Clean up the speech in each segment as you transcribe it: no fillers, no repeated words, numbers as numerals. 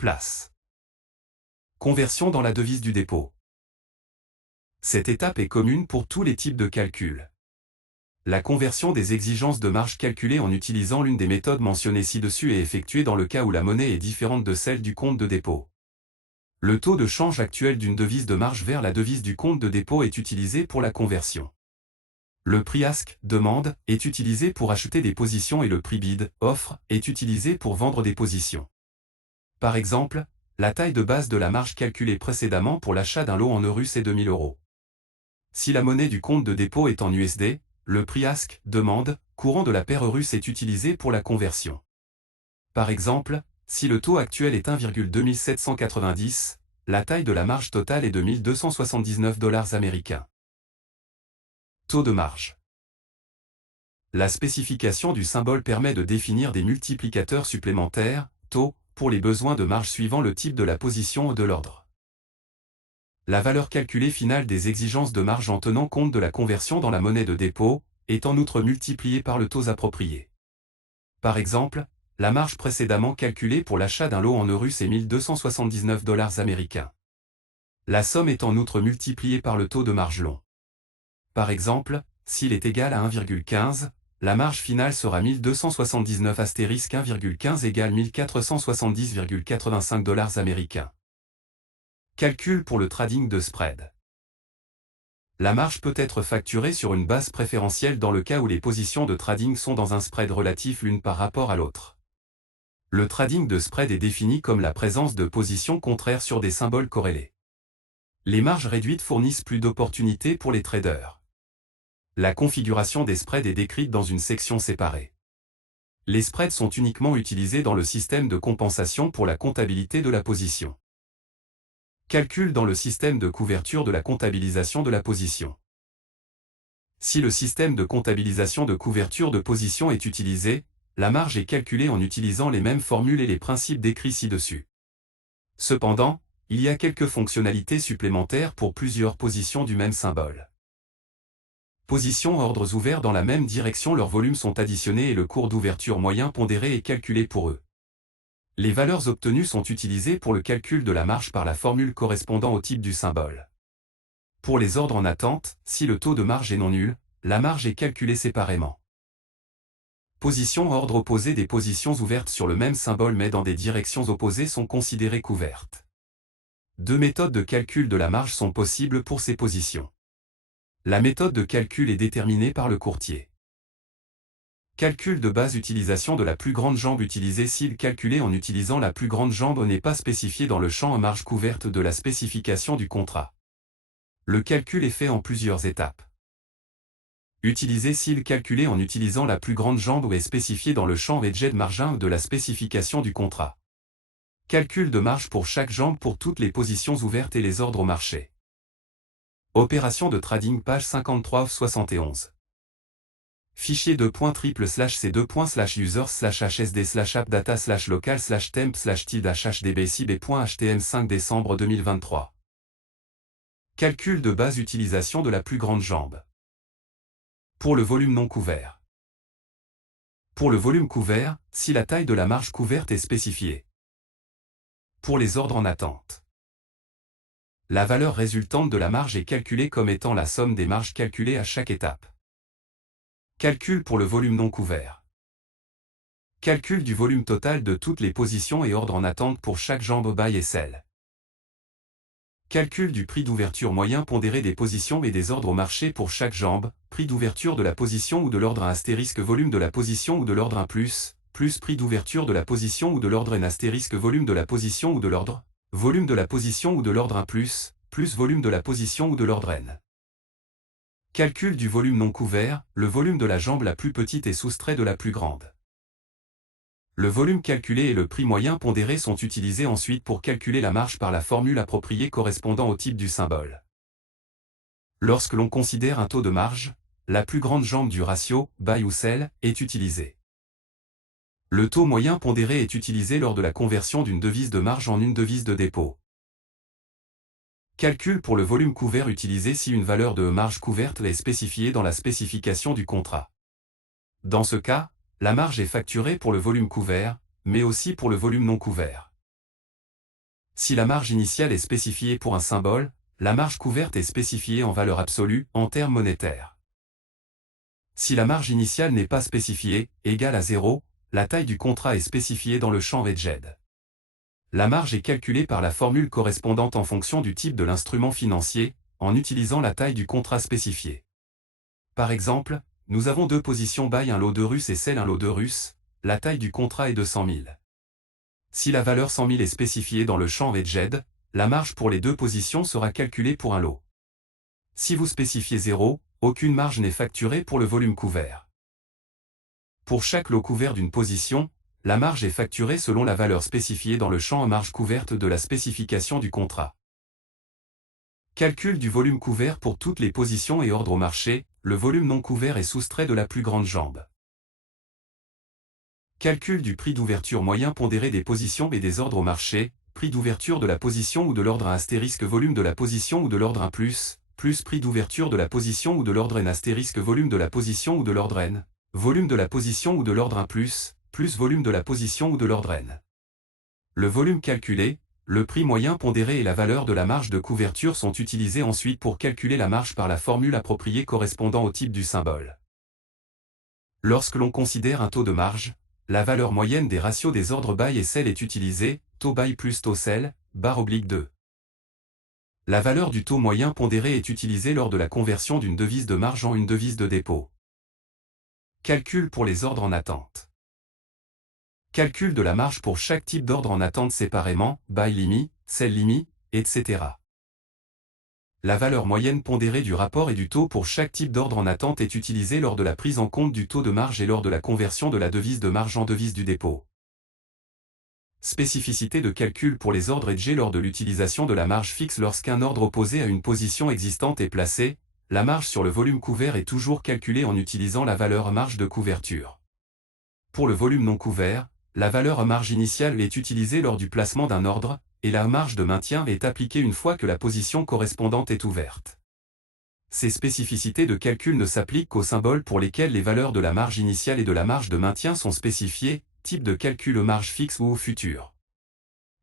Place. Conversion dans la devise du dépôt. Cette étape est commune pour tous les types de calculs. La conversion des exigences de marge calculée en utilisant l'une des méthodes mentionnées ci-dessus est effectuée dans le cas où la monnaie est différente de celle du compte de dépôt. Le taux de change actuel d'une devise de marge vers la devise du compte de dépôt est utilisé pour la conversion. Le prix ask, demande, est utilisé pour acheter des positions et le prix bid, offre, est utilisé pour vendre des positions. Par exemple, la taille de base de la marge calculée précédemment pour l'achat d'un lot en Eurus est 2000 €. Si la monnaie du compte de dépôt est en USD, le prix ask, demande, courant de la paire Eurus est utilisé pour la conversion. Par exemple, si le taux actuel est 1,2790, la taille de la marge totale est de 1279 $ américains. Taux de marge. La spécification du symbole permet de définir des multiplicateurs supplémentaires, taux, pour les besoins de marge suivant le type de la position ou de l'ordre. La valeur calculée finale des exigences de marge en tenant compte de la conversion dans la monnaie de dépôt est en outre multipliée par le taux approprié. Par exemple, la marge précédemment calculée pour l'achat d'un lot en Eurus est 1279 $ américains. La somme est en outre multipliée par le taux de marge long. Par exemple, s'il est égal à 1,15, la marge finale sera 1279 * 1,15 égale 1470,85 $ américains. Calcul pour le trading de spread. La marge peut être facturée sur une base préférentielle dans le cas où les positions de trading sont dans un spread relatif l'une par rapport à l'autre. Le trading de spread est défini comme la présence de positions contraires sur des symboles corrélés. Les marges réduites fournissent plus d'opportunités pour les traders. La configuration des spreads est décrite dans une section séparée. Les spreads sont uniquement utilisés dans le système de compensation pour la comptabilité de la position. Calcul dans le système de couverture de la comptabilisation de la position. Si le système de comptabilisation de couverture de position est utilisé, la marge est calculée en utilisant les mêmes formules et les principes décrits ci-dessus. Cependant, il y a quelques fonctionnalités supplémentaires pour plusieurs positions du même symbole. Positions ordres ouverts dans la même direction, leurs volumes sont additionnés et le cours d'ouverture moyen pondéré est calculé pour eux. Les valeurs obtenues sont utilisées pour le calcul de la marge par la formule correspondant au type du symbole. Pour les ordres en attente, si le taux de marge est non nul, la marge est calculée séparément. Positions ordre opposé. Des positions ouvertes sur le même symbole mais dans des directions opposées sont considérées couvertes. Deux méthodes de calcul de la marge sont possibles pour ces positions. La méthode de calcul est déterminée par le courtier. Calcul de base. Utilisation de la plus grande jambe utilisée. S'il calculé en utilisant la plus grande jambe n'est pas spécifié dans le champ à marge couverte de la spécification du contrat. Le calcul est fait en plusieurs étapes. Utilisé. S'il calculé en utilisant la plus grande jambe est spécifié dans le champ hedged margin de la spécification du contrat. Calcul de marge pour chaque jambe pour toutes les positions ouvertes et les ordres au marché. Opération de trading, page 53/71. Fichier $.users/appdata/local/temp/tilde/hdb cib.htm 5 décembre 2023. Calcul de base. Utilisation de la plus grande jambe. Pour le volume non couvert. Pour le volume couvert, si la taille de la marge couverte est spécifiée. Pour les ordres en attente. La valeur résultante de la marge est calculée comme étant la somme des marges calculées à chaque étape. Calcul pour le volume non couvert. Calcul du volume total de toutes les positions et ordres en attente pour chaque jambe buy et sell. Calcul du prix d'ouverture moyen pondéré des positions et des ordres au marché pour chaque jambe, prix d'ouverture de la position ou de l'ordre ** volume de la position ou de l'ordre *1+, plus prix d'ouverture de la position ou de l'ordre n * volume de la position ou de l'ordre, volume de la position ou de l'ordre *1+, plus volume de la position ou de l'ordre n. Calcul du volume non couvert, le volume de la jambe la plus petite est soustrait de la plus grande. Le volume calculé et le prix moyen pondéré sont utilisés ensuite pour calculer la marge par la formule appropriée correspondant au type du symbole. Lorsque l'on considère un taux de marge, la plus grande jambe du ratio, buy ou sell, est utilisée. Le taux moyen pondéré est utilisé lors de la conversion d'une devise de marge en une devise de dépôt. Calcul pour le volume couvert utilisé si une valeur de marge couverte est spécifiée dans la spécification du contrat. Dans ce cas, la marge est facturée pour le volume couvert, mais aussi pour le volume non couvert. Si la marge initiale est spécifiée pour un symbole, la marge couverte est spécifiée en valeur absolue, en termes monétaires. Si la marge initiale n'est pas spécifiée, égale à 0, la taille du contrat est spécifiée dans le champ Hedged. La marge est calculée par la formule correspondante en fonction du type de l'instrument financier, en utilisant la taille du contrat spécifié. Par exemple, nous avons deux positions buy un lot de Russes et sell un lot de Russes, la taille du contrat est de 100 000. Si la valeur 100 000 est spécifiée dans le champ Hedged, la marge pour les deux positions sera calculée pour un lot. Si vous spécifiez 0, aucune marge n'est facturée pour le volume couvert. Pour chaque lot couvert d'une position, la marge est facturée selon la valeur spécifiée dans le champ marge couverte de la spécification du contrat. Calcul du volume couvert pour toutes les positions et ordres au marché, le volume non couvert est soustrait de la plus grande jambe. Calcul du prix d'ouverture moyen pondéré des positions et des ordres au marché, prix d'ouverture de la position ou de l'ordre * volume de la position ou de l'ordre 1 plus prix d'ouverture de la position ou de l'ordre n * volume de la position ou de l'ordre n, volume de la position ou de l'ordre 1 plus volume de la position ou de l'ordre n. Le volume calculé, le prix moyen pondéré et la valeur de la marge de couverture sont utilisés ensuite pour calculer la marge par la formule appropriée correspondant au type du symbole. Lorsque l'on considère un taux de marge, la valeur moyenne des ratios des ordres buy et sell est utilisée, taux buy plus taux sell, /2. La valeur du taux moyen pondéré est utilisée lors de la conversion d'une devise de marge en une devise de dépôt. Calcul pour les ordres en attente. Calcul de la marge pour chaque type d'ordre en attente séparément, buy limit, sell limit, etc. La valeur moyenne pondérée du rapport et du taux pour chaque type d'ordre en attente est utilisée lors de la prise en compte du taux de marge et lors de la conversion de la devise de marge en devise du dépôt. Spécificité de calcul pour les ordres hedgés lors de l'utilisation de la marge fixe lorsqu'un ordre opposé à une position existante est placé, la marge sur le volume couvert est toujours calculée en utilisant la valeur marge de couverture. Pour le volume non couvert, la valeur marge initiale est utilisée lors du placement d'un ordre, et la marge de maintien est appliquée une fois que la position correspondante est ouverte. Ces spécificités de calcul ne s'appliquent qu'aux symboles pour lesquels les valeurs de la marge initiale et de la marge de maintien sont spécifiées, type de calcul marge fixe ou au futur.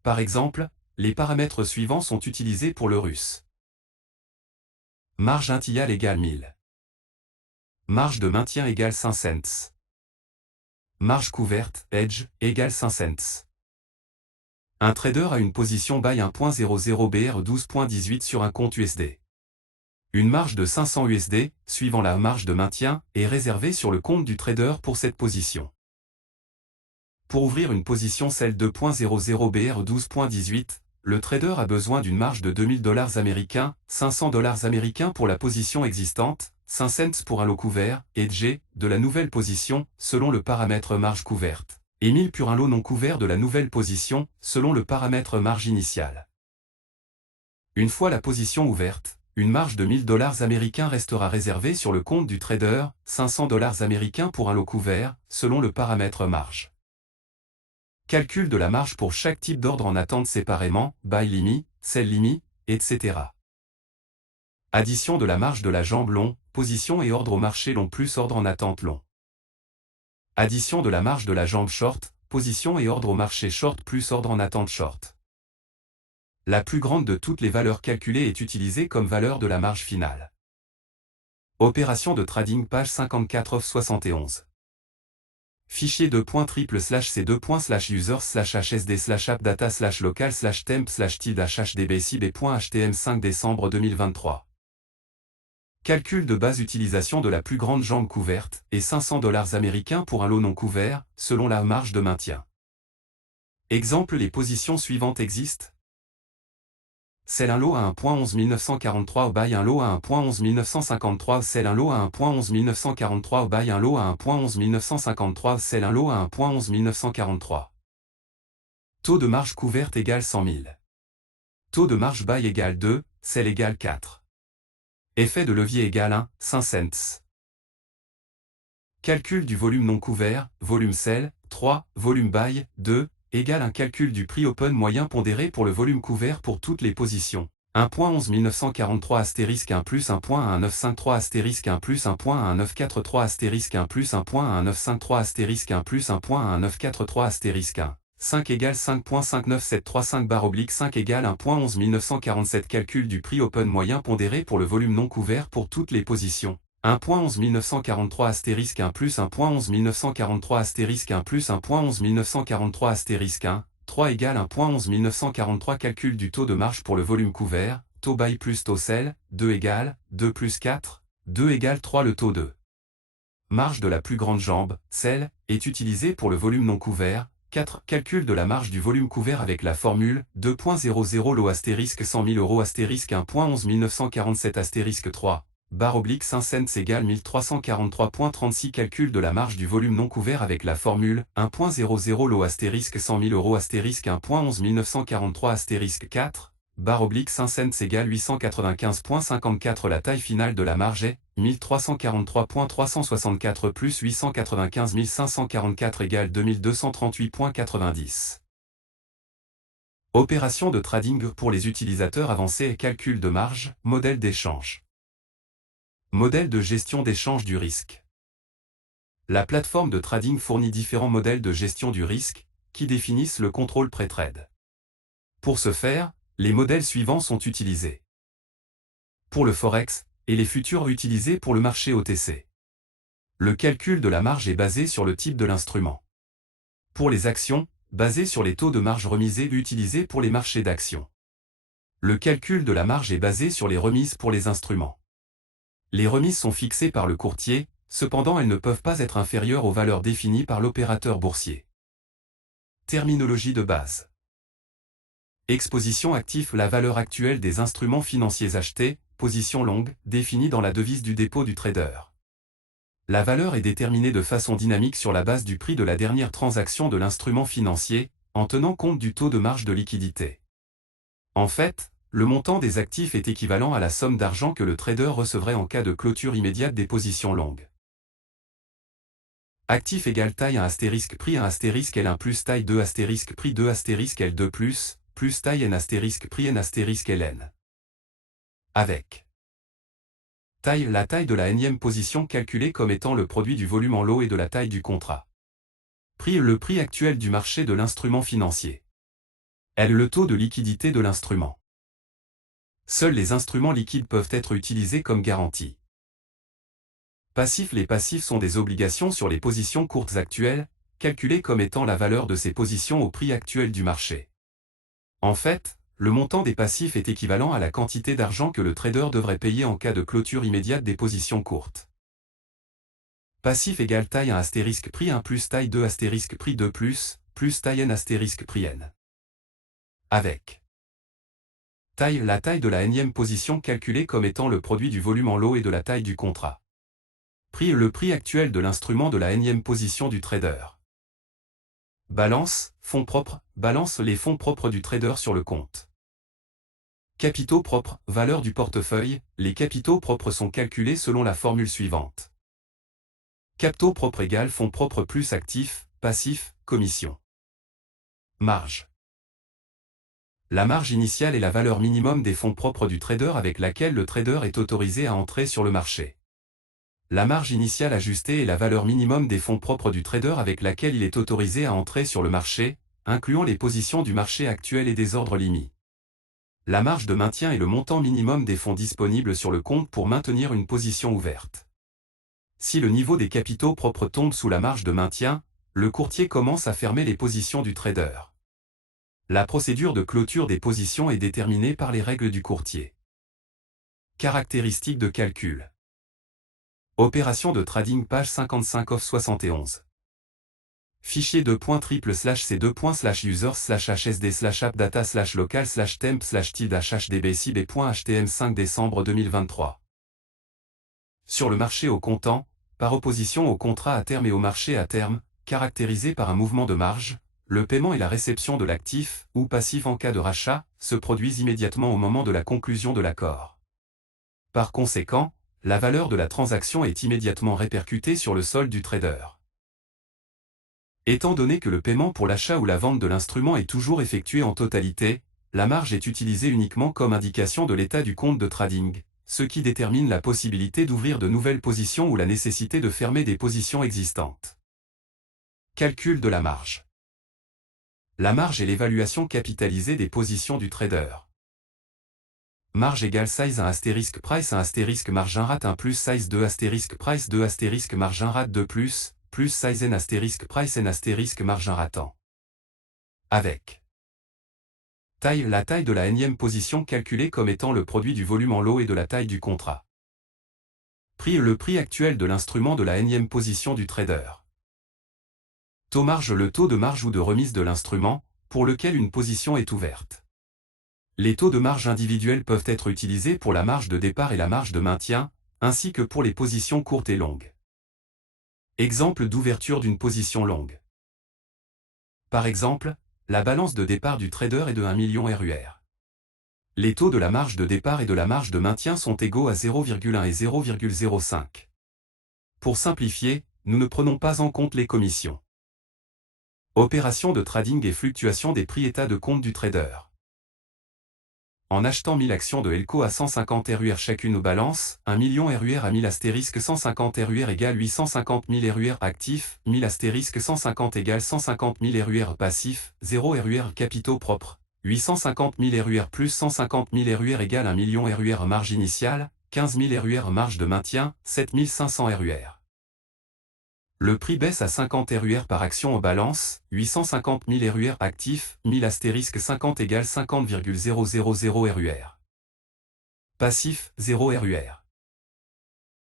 Par exemple, les paramètres suivants sont utilisés pour le russe. Marge initiale égale 1000. Marge de maintien égale 5 cents. Marge couverte, hedge, égale 5 cents. Un trader a une position buy 1.00 BR 12.18 sur un compte USD. Une marge de 500 USD, suivant la marge de maintien, est réservée sur le compte du trader pour cette position. Pour ouvrir une position sell 2.00 BR 12.18, le trader a besoin d'une marge de $2000 américains, $500 américains pour la position existante, 5 cents pour un lot couvert, hedgé, de la nouvelle position, selon le paramètre marge couverte, et 1000 pour un lot non couvert de la nouvelle position, selon le paramètre marge initiale. Une fois la position ouverte, une marge de $1000 américains restera réservée sur le compte du trader, $500 américains pour un lot couvert, selon le paramètre marge. Calcul de la marge pour chaque type d'ordre en attente séparément, buy limit, sell limit, etc. Addition de la marge de la jambe long, position et ordre au marché long plus ordre en attente long. Addition de la marge de la jambe short, position et ordre au marché short plus ordre en attente short. La plus grande de toutes les valeurs calculées est utilisée comme valeur de la marge finale. Opération de trading page 54 of 71. Fichier $.3//users/hsd/appdata/local/temp/tilde/hdbcb.htm 5 décembre 2023. Calcul de base utilisation de la plus grande jambe couverte et $500 américains pour un lot non couvert, selon la marge de maintien. Exemple: les positions suivantes existent. Sell un lot à 1.11943 buy un lot à 1.11953 sell un lot à 1.11943 buy un lot à 1.11953 sell un lot à 1.11943. Taux de marge couverte égale 100 000. Taux de marge buy égale 2, sell égale 4. Effet de levier égale 1, 5 cents. Calcul du volume non couvert, volume sell, 3, volume buy, 2, égale un calcul du prix open moyen pondéré pour le volume couvert pour toutes les positions. 1.11943 1 plus 1.1953 1 plus 1.1943 1 plus 1.1943 1 plus 1.1953 1 plus 1.1943 1 5 égale 5.59735/5 égale 1.11947. Calcul du prix open moyen pondéré pour le volume non couvert pour toutes les positions. 1.11943 astérisque 1 plus 1.11943 astérisque 1 plus 1.11943 astérisque 1, 3 égale 1.11943. Calcul du taux de marge pour le volume couvert, taux buy plus taux sell, 2 égale 2 plus 4, 2 égale 3. Le taux de marge de la plus grande jambe, sell, est utilisé pour le volume non couvert. 4. Calcul de la marge du volume couvert avec la formule 2.00 lot astérisque 100 000 euros astérisque 1.11947 astérisque 3. /5 cents égale 1343.36. Calcul de la marge du volume non couvert avec la formule 1.00 lot astérisque 100 000 euros astérisque 1.11943 astérisque 4. /5 cents égale 895.54. La taille finale de la marge est 1343.364 plus 895 544 égale 2238.90. Opération de trading pour les utilisateurs avancés et calcul de marge, modèle d'échange. Modèle de gestion d'échange du risque. La plateforme de trading fournit différents modèles de gestion du risque, qui définissent le contrôle pré-trade. Pour ce faire, les modèles suivants sont utilisés. Pour le Forex, et les futurs utilisés pour le marché OTC. Le calcul de la marge est basé sur le type de l'instrument. Pour les actions, basé sur les taux de marge remisés utilisés pour les marchés d'actions. Le calcul de la marge est basé sur les remises pour les instruments. Les remises sont fixées par le courtier, cependant elles ne peuvent pas être inférieures aux valeurs définies par l'opérateur boursier. Terminologie de base. Exposition actif. La valeur actuelle des instruments financiers achetés, position longue, définie dans la devise du dépôt du trader. La valeur est déterminée de façon dynamique sur la base du prix de la dernière transaction de l'instrument financier, en tenant compte du taux de marge de liquidité. En fait, le montant des actifs est équivalent à la somme d'argent que le trader recevrait en cas de clôture immédiate des positions longues. Actif égale taille 1 astérisque prix 1 astérisque L1 plus taille 2 astérisque prix 2 astérisque L2 plus taille N astérisque prix N astérisque Ln. Avec taille, la taille de la nème position calculée comme étant le produit du volume en lot et de la taille du contrat. Prix, le prix actuel du marché de l'instrument financier. L, le taux de liquidité de l'instrument. Seuls les instruments liquides peuvent être utilisés comme garantie. Passif. Les passifs sont des obligations sur les positions courtes actuelles, calculées comme étant la valeur de ces positions au prix actuel du marché. En fait, le montant des passifs est équivalent à la quantité d'argent que le trader devrait payer en cas de clôture immédiate des positions courtes. Passif égale taille 1 astérisque prix 1 plus taille 2 astérisque prix 2 plus taille N astérisque prix N. Avec taille, la taille de la nème position calculée comme étant le produit du volume en lot et de la taille du contrat. Prix, le prix actuel de l'instrument de la nème position du trader. Balance, fonds propres, balance les fonds propres du trader sur le compte. Capitaux propres, valeur du portefeuille, les capitaux propres sont calculés selon la formule suivante. Capitaux propres égale fonds propres plus actifs, passifs, commission. Marge. La marge initiale est la valeur minimum des fonds propres du trader avec laquelle le trader est autorisé à entrer sur le marché. La marge initiale ajustée est la valeur minimum des fonds propres du trader avec laquelle il est autorisé à entrer sur le marché, incluant les positions du marché actuel et des ordres limites. La marge de maintien est le montant minimum des fonds disponibles sur le compte pour maintenir une position ouverte. Si le niveau des capitaux propres tombe sous la marge de maintien, le courtier commence à fermer les positions du trader. La procédure de clôture des positions est déterminée par les règles du courtier. Caractéristiques de calcul. Opération de trading page 55 off 71. Fichier $.3//users/hsd/appdata/local/temp/tilde/hdb/cib.htm 5 décembre 2023. Sur le marché au comptant, par opposition au contrat à terme et au marché à terme, caractérisé par un mouvement de marge, le paiement et la réception de l'actif, ou passif en cas de rachat, se produisent immédiatement au moment de la conclusion de l'accord. Par conséquent, la valeur de la transaction est immédiatement répercutée sur le solde du trader. Étant donné que le paiement pour l'achat ou la vente de l'instrument est toujours effectué en totalité, la marge est utilisée uniquement comme indication de l'état du compte de trading, ce qui détermine la possibilité d'ouvrir de nouvelles positions ou la nécessité de fermer des positions existantes. Calcul de la marge. La marge est l'évaluation capitalisée des positions du trader. Marge égale size 1 astérisque price 1 astérisque marge 1 rate 1 plus size 2 astérisque price 2 astérisque marge 1 rate 2 plus size n astérisque price n astérisque marge 1 ratant. Avec taille, la taille de la nème position calculée comme étant le produit du volume en lot et de la taille du contrat. Prix, le prix actuel de l'instrument de la nème position du trader. Taux marge, le taux de marge ou de remise de l'instrument, pour lequel une position est ouverte. Les taux de marge individuels peuvent être utilisés pour la marge de départ et la marge de maintien, ainsi que pour les positions courtes et longues. Exemple d'ouverture d'une position longue. Par exemple, la balance de départ du trader est de 1 million RUR. Les taux de la marge de départ et de la marge de maintien sont égaux à 0,1 et 0,05. Pour simplifier, nous ne prenons pas en compte les commissions. Opération de trading et fluctuation des prix état de compte du trader. En achetant 1000 actions de Elco à 150 RUR chacune aux balances, 1 million RUR à 1000 astérisque 150 RUR égale 850 000 RUR actifs, 1000 astérisque 150 égale 150 000 RUR passifs, 0 RUR capitaux propres, 850 000 RUR plus 150 000 RUR égale 1 million RUR marge initiale, 15 000 RUR marge de maintien, 7500 RUR. Le prix baisse à 50 RUR par action aux balances, 850 000 RUR actifs, 1000 astérisque 50 égale 50,000 RUR. Passif, 0 RUR.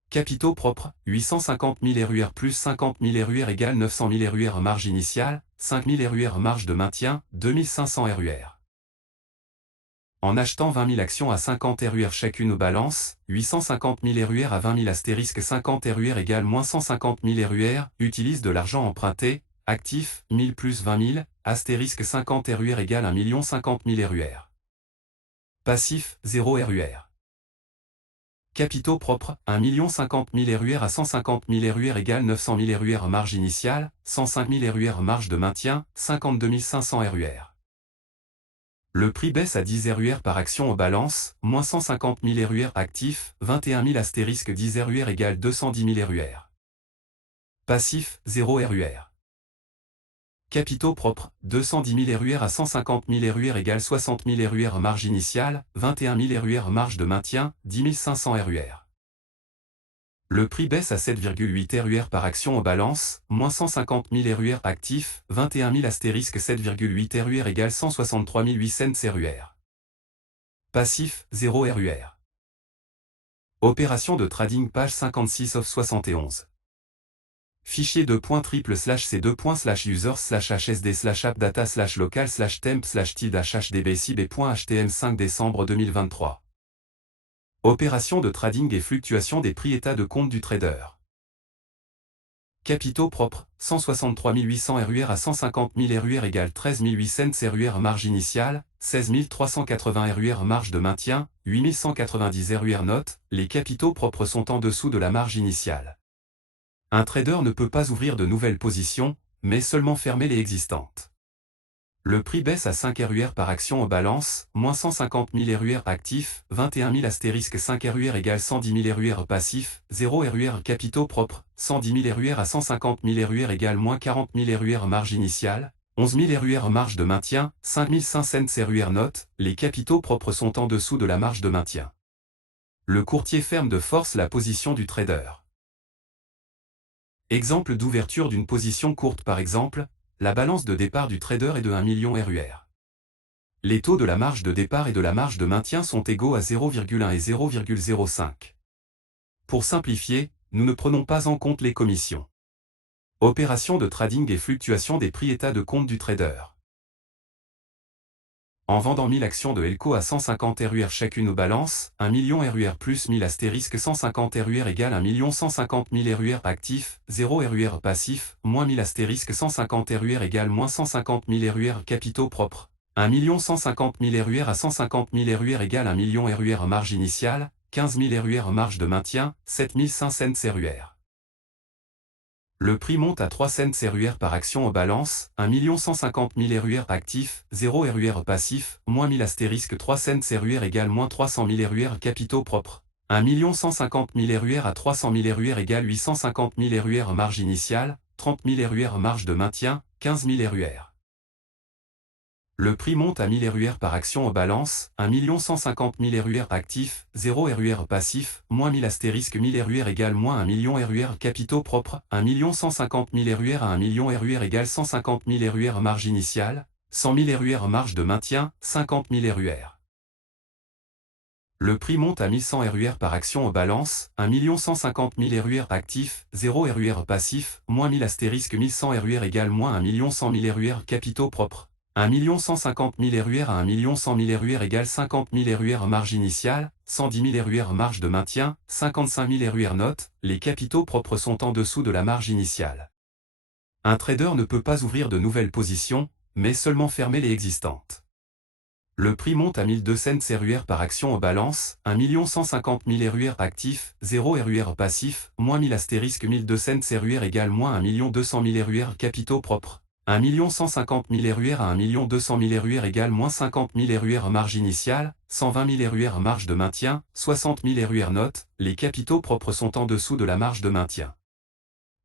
Capitaux propres, 850 000 RUR plus 50 000 RUR égale 900 000 RUR marge initiale, 5 000 RUR marge de maintien, 2500 RUR. En achetant 20 000 actions à 50 RUR chacune aux balances, 850 000 RUR à 20 000 astérisque 50 RUR égale moins 150 000 RUR, utilise de l'argent emprunté, actif, 1000 plus 20 000, astérisque 50 RUR égale 1 050 000 RUR. Passif, 0 RUR. Capitaux propres, 1 050 000 RUR à 150 000 RUR égale 900 000 RUR marge initiale, 105 000 RUR marge de maintien, 52 500 RUR. Le prix baisse à 10 RUR par action aux balances, moins 150 000 RUR actifs, 21 000 astérisque 10 RUR égale 210 000 RUR. Passif, 0 RUR. Capitaux propres, 210 000 RUR à 150 000 RUR égale 60 000 RUR marge initiale, 21 000 RUR marge de maintien, 10 500 RUR. Le prix baisse à 7,8 RUR par action aux balances, moins 150 000 RUR actifs, 21 000 astérisque 7,8 RUR égale 163 800 RUR. Passif, 0 RUR. Opération de trading page 56 of 71. Fichier .3/c2.slash user/hsd/appdata/local/temp/tid-hdb5 décembre 2023. Opération de trading et fluctuation des prix état de compte du trader. Capitaux propres, 163 800 RUR à 150 000 RUR égale 13 800 RUR marge initiale, 16 380 RUR marge de maintien, 8 190 RUR note, les capitaux propres sont en dessous de la marge initiale. Un trader ne peut pas ouvrir de nouvelles positions, mais seulement fermer les existantes. Le prix baisse à 5 RUR par action aux balances, moins 150 000 RUR actifs, 21 000 astérisque 5 RUR égale 110 000 RUR passifs, 0 RUR capitaux propres, 110 000 RUR à 150 000 RUR égale moins 40 000 RUR marge initiale, 11 000 RUR marge de maintien, 5 500 RUR note, les capitaux propres sont en dessous de la marge de maintien. Le courtier ferme de force la position du trader. Exemple d'ouverture d'une position courte par exemple, la balance de départ du trader est de 1 million RUR. Les taux de la marge de départ et de la marge de maintien sont égaux à 0,1 et 0,05. Pour simplifier, nous ne prenons pas en compte les commissions. Opération de trading et fluctuation des prix état de compte du trader. En vendant 1000 actions de Elco à 150 RUR chacune aux balances, 1 million RUR plus 1000 astérisque 150 RUR égale 1 150 000 RUR actifs, 0 RUR passifs, moins 1000 astérisque 150 RUR égale moins 150 000 RUR capitaux propres, 1 150 000 RUR à 150 000 RUR égale 1 million RUR marge initiale, 15 000 RUR marge de maintien, 7500 RUR. Le prix monte à 3 cents RUR par action aux balances, 1 150 000 RUR actifs, 0 RUR passifs, moins 1000 astérisque 3 cents RUR égale moins 300 000 RUR capitaux propres, 1 150 000 RUR à 300 000 RUR égale 850 000 RUR marge initiale, 30 000 RUR marge de maintien, 15 000 RUR. Le prix monte à 1000 RUR par action en balance, 1 150 000 RUR actifs, 0 RUR passif, moins 1000 astérisque 1000 RUR égale moins 1 million RUR capitaux propres, 1 150 000 RUR à 1 million RUR égale 150 000 RUR marge initiale, 100 000 RUR marge de maintien, 50 000 RUR. Le prix monte à 1100 RUR par action en balance, 1 150 000 RUR actifs, 0 RUR passif, moins 1000 astérisque 1100 RUR égale moins 1 100 000 RUR capitaux propres, 1 150 000 RUR à 1 100 000 RUR égale 50 000 RUR marge initiale, 110 000 RUR marge de maintien, 55 000 RUR note, les capitaux propres sont en dessous de la marge initiale. Un trader ne peut pas ouvrir de nouvelles positions, mais seulement fermer les existantes. Le prix monte à 1200 RUR par action en balance, 1 150 000 RUR actifs, 0 RUR passif, moins 1000 astérisque 1200 RUR égale moins 1 200 000 RUR capitaux propres, 1 150 000 RUR à 1 200 000 RUR égale moins 50 000 RUR marge initiale, 120 000 RUR marge de maintien, 60 000 RUR note, les capitaux propres sont en dessous de la marge de maintien.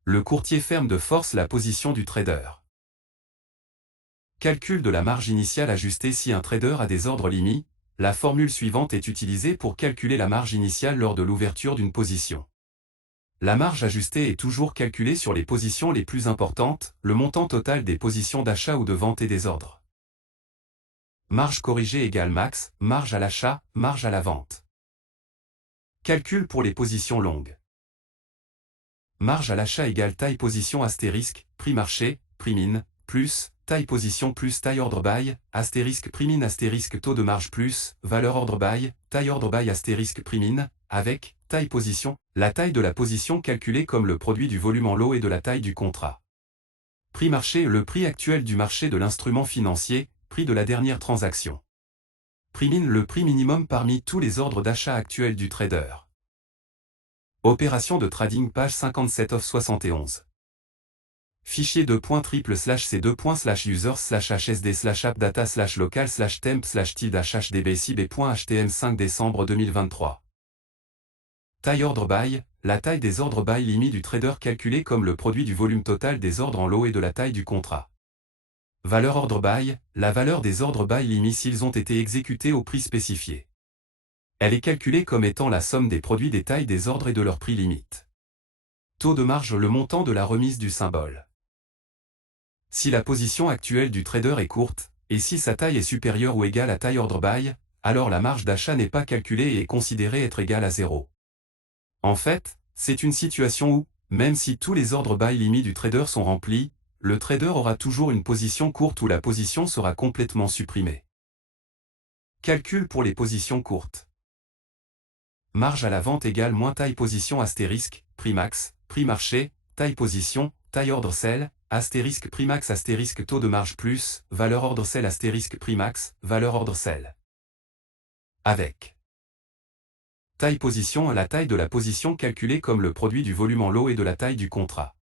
Le courtier ferme de force la position du trader. Calcul de la marge initiale ajustée si un trader a des ordres limites. La formule suivante est utilisée pour calculer la marge initiale lors de l'ouverture d'une position. La marge ajustée est toujours calculée sur les positions les plus importantes, le montant total des positions d'achat ou de vente et des ordres. Marge corrigée égale max, marge à l'achat, marge à la vente. Calcul pour les positions longues. Marge à l'achat égale taille position astérisque, prix marché, prix mine, plus, taille position plus taille ordre buy, astérisque prix mine astérisque taux de marge plus, valeur ordre buy, taille ordre buy astérisque prix mine, avec, taille position, la taille de la position calculée comme le produit du volume en lot et de la taille du contrat. Prix marché, le prix actuel du marché de l'instrument financier, prix de la dernière transaction. Prix mine, le prix minimum parmi tous les ordres d'achat actuels du trader. Opération de trading page 57 of 71. Fichier .triple/c2/users/hsd/appdata/local/temp/tilde/hdb5 décembre 2023. Taille ordre buy, la taille des ordres buy limit du trader calculée comme le produit du volume total des ordres en lot et de la taille du contrat. Valeur ordre buy, la valeur des ordres buy limit s'ils ont été exécutés au prix spécifié. Elle est calculée comme étant la somme des produits des tailles des ordres et de leur prix limite. Taux de marge, le montant de la remise du symbole. Si la position actuelle du trader est courte, et si sa taille est supérieure ou égale à taille ordre buy, alors la marge d'achat n'est pas calculée et est considérée être égale à 0. En fait, c'est une situation où, même si tous les ordres buy limit du trader sont remplis, le trader aura toujours une position courte où la position sera complètement supprimée. Calcul pour les positions courtes. Marge à la vente égale moins taille position astérisque, prix max, prix marché, taille position, taille ordre sell, astérisque prix max astérisque taux de marge plus, valeur ordre sell astérisque prix max, valeur ordre sell. Avec taille position, la taille de la position calculée comme le produit du volume en lot et de la taille du contrat.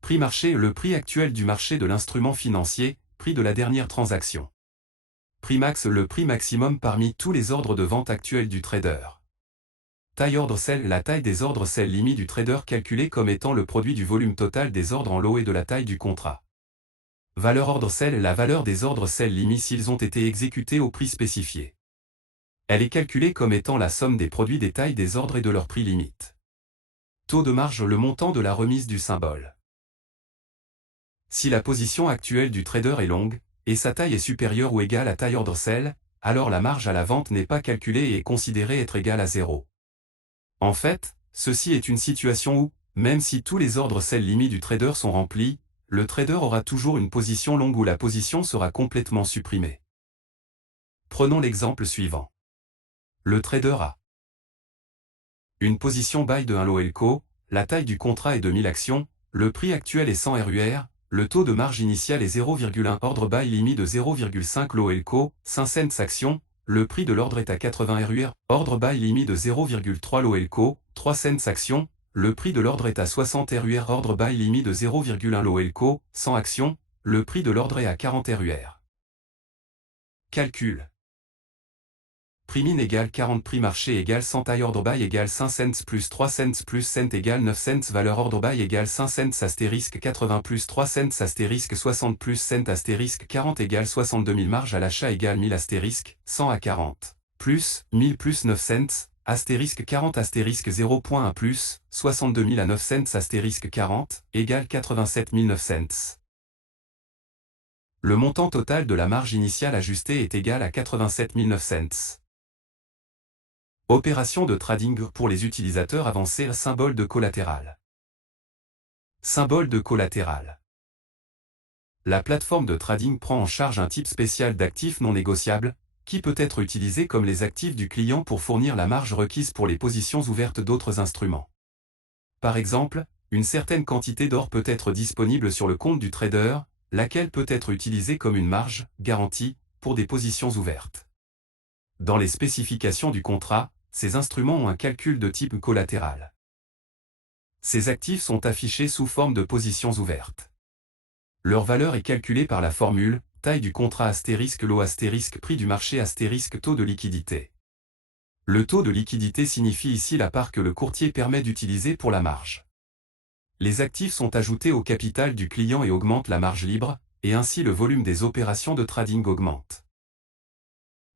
Prix marché, le prix actuel du marché de l'instrument financier, prix de la dernière transaction. Prix max, le prix maximum parmi tous les ordres de vente actuels du trader. Taille ordre sell, la taille des ordres sell limite du trader calculée comme étant le produit du volume total des ordres en lot et de la taille du contrat. Valeur ordre sell, la valeur des ordres sell limite s'ils ont été exécutés au prix spécifié. Elle est calculée comme étant la somme des produits des tailles des ordres et de leur prix limite. Taux de marge, le montant de la remise du symbole. Si la position actuelle du trader est longue, et sa taille est supérieure ou égale à taille ordre sell, alors la marge à la vente n'est pas calculée et est considérée être égale à 0. En fait, ceci est une situation où, même si tous les ordres sell limit du trader sont remplis, le trader aura toujours une position longue où la position sera complètement supprimée. Prenons l'exemple suivant. Le trader a une position buy de 1 lot Elco, la taille du contrat est de 1000 actions, le prix actuel est 100 RUR, le taux de marge initial est 0,1 ordre buy limit de 0,5 lot Elco, 5 cents actions, le prix de l'ordre est à 80 RUR, ordre buy limit de 0,3 lot Elco, 3 cents actions, le prix de l'ordre est à 60 RUR, ordre buy limit de 0,1 lot Elco, 100 actions, le prix de l'ordre est à 40 RUR. Calcul. prix min égale 40 prix marché égale 100 taille order by égale 5 cents plus 3 cents plus cent égale 9 cents valeur order by égale 5 cents astérisque 80 plus 3 cents astérisque 60 plus cent astérisque 40 égale 62 000 marge à l'achat égale 1000 astérisque 100 à 40 plus 1000 plus 9 cents astérisque 40 astérisque 0.1 plus 62 000 à 9 cents astérisque 40 égale 87 900. Le montant total de la marge initiale ajustée est égal à 87 900. Opération de trading pour les utilisateurs avancés. Symbole de collatéral. Symbole de collatéral. La plateforme de trading prend en charge un type spécial d'actifs non négociables, qui peut être utilisé comme les actifs du client pour fournir la marge requise pour les positions ouvertes d'autres instruments. Par exemple, une certaine quantité d'or peut être disponible sur le compte du trader, laquelle peut être utilisée comme une marge, garantie, pour des positions ouvertes. Dans les spécifications du contrat, ces instruments ont un calcul de type collatéral. Ces actifs sont affichés sous forme de positions ouvertes. Leur valeur est calculée par la formule taille du contrat astérisque lot astérisque prix du marché astérisque taux de liquidité. Le taux de liquidité signifie ici la part que le courtier permet d'utiliser pour la marge. Les actifs sont ajoutés au capital du client et augmentent la marge libre, et ainsi le volume des opérations de trading augmente.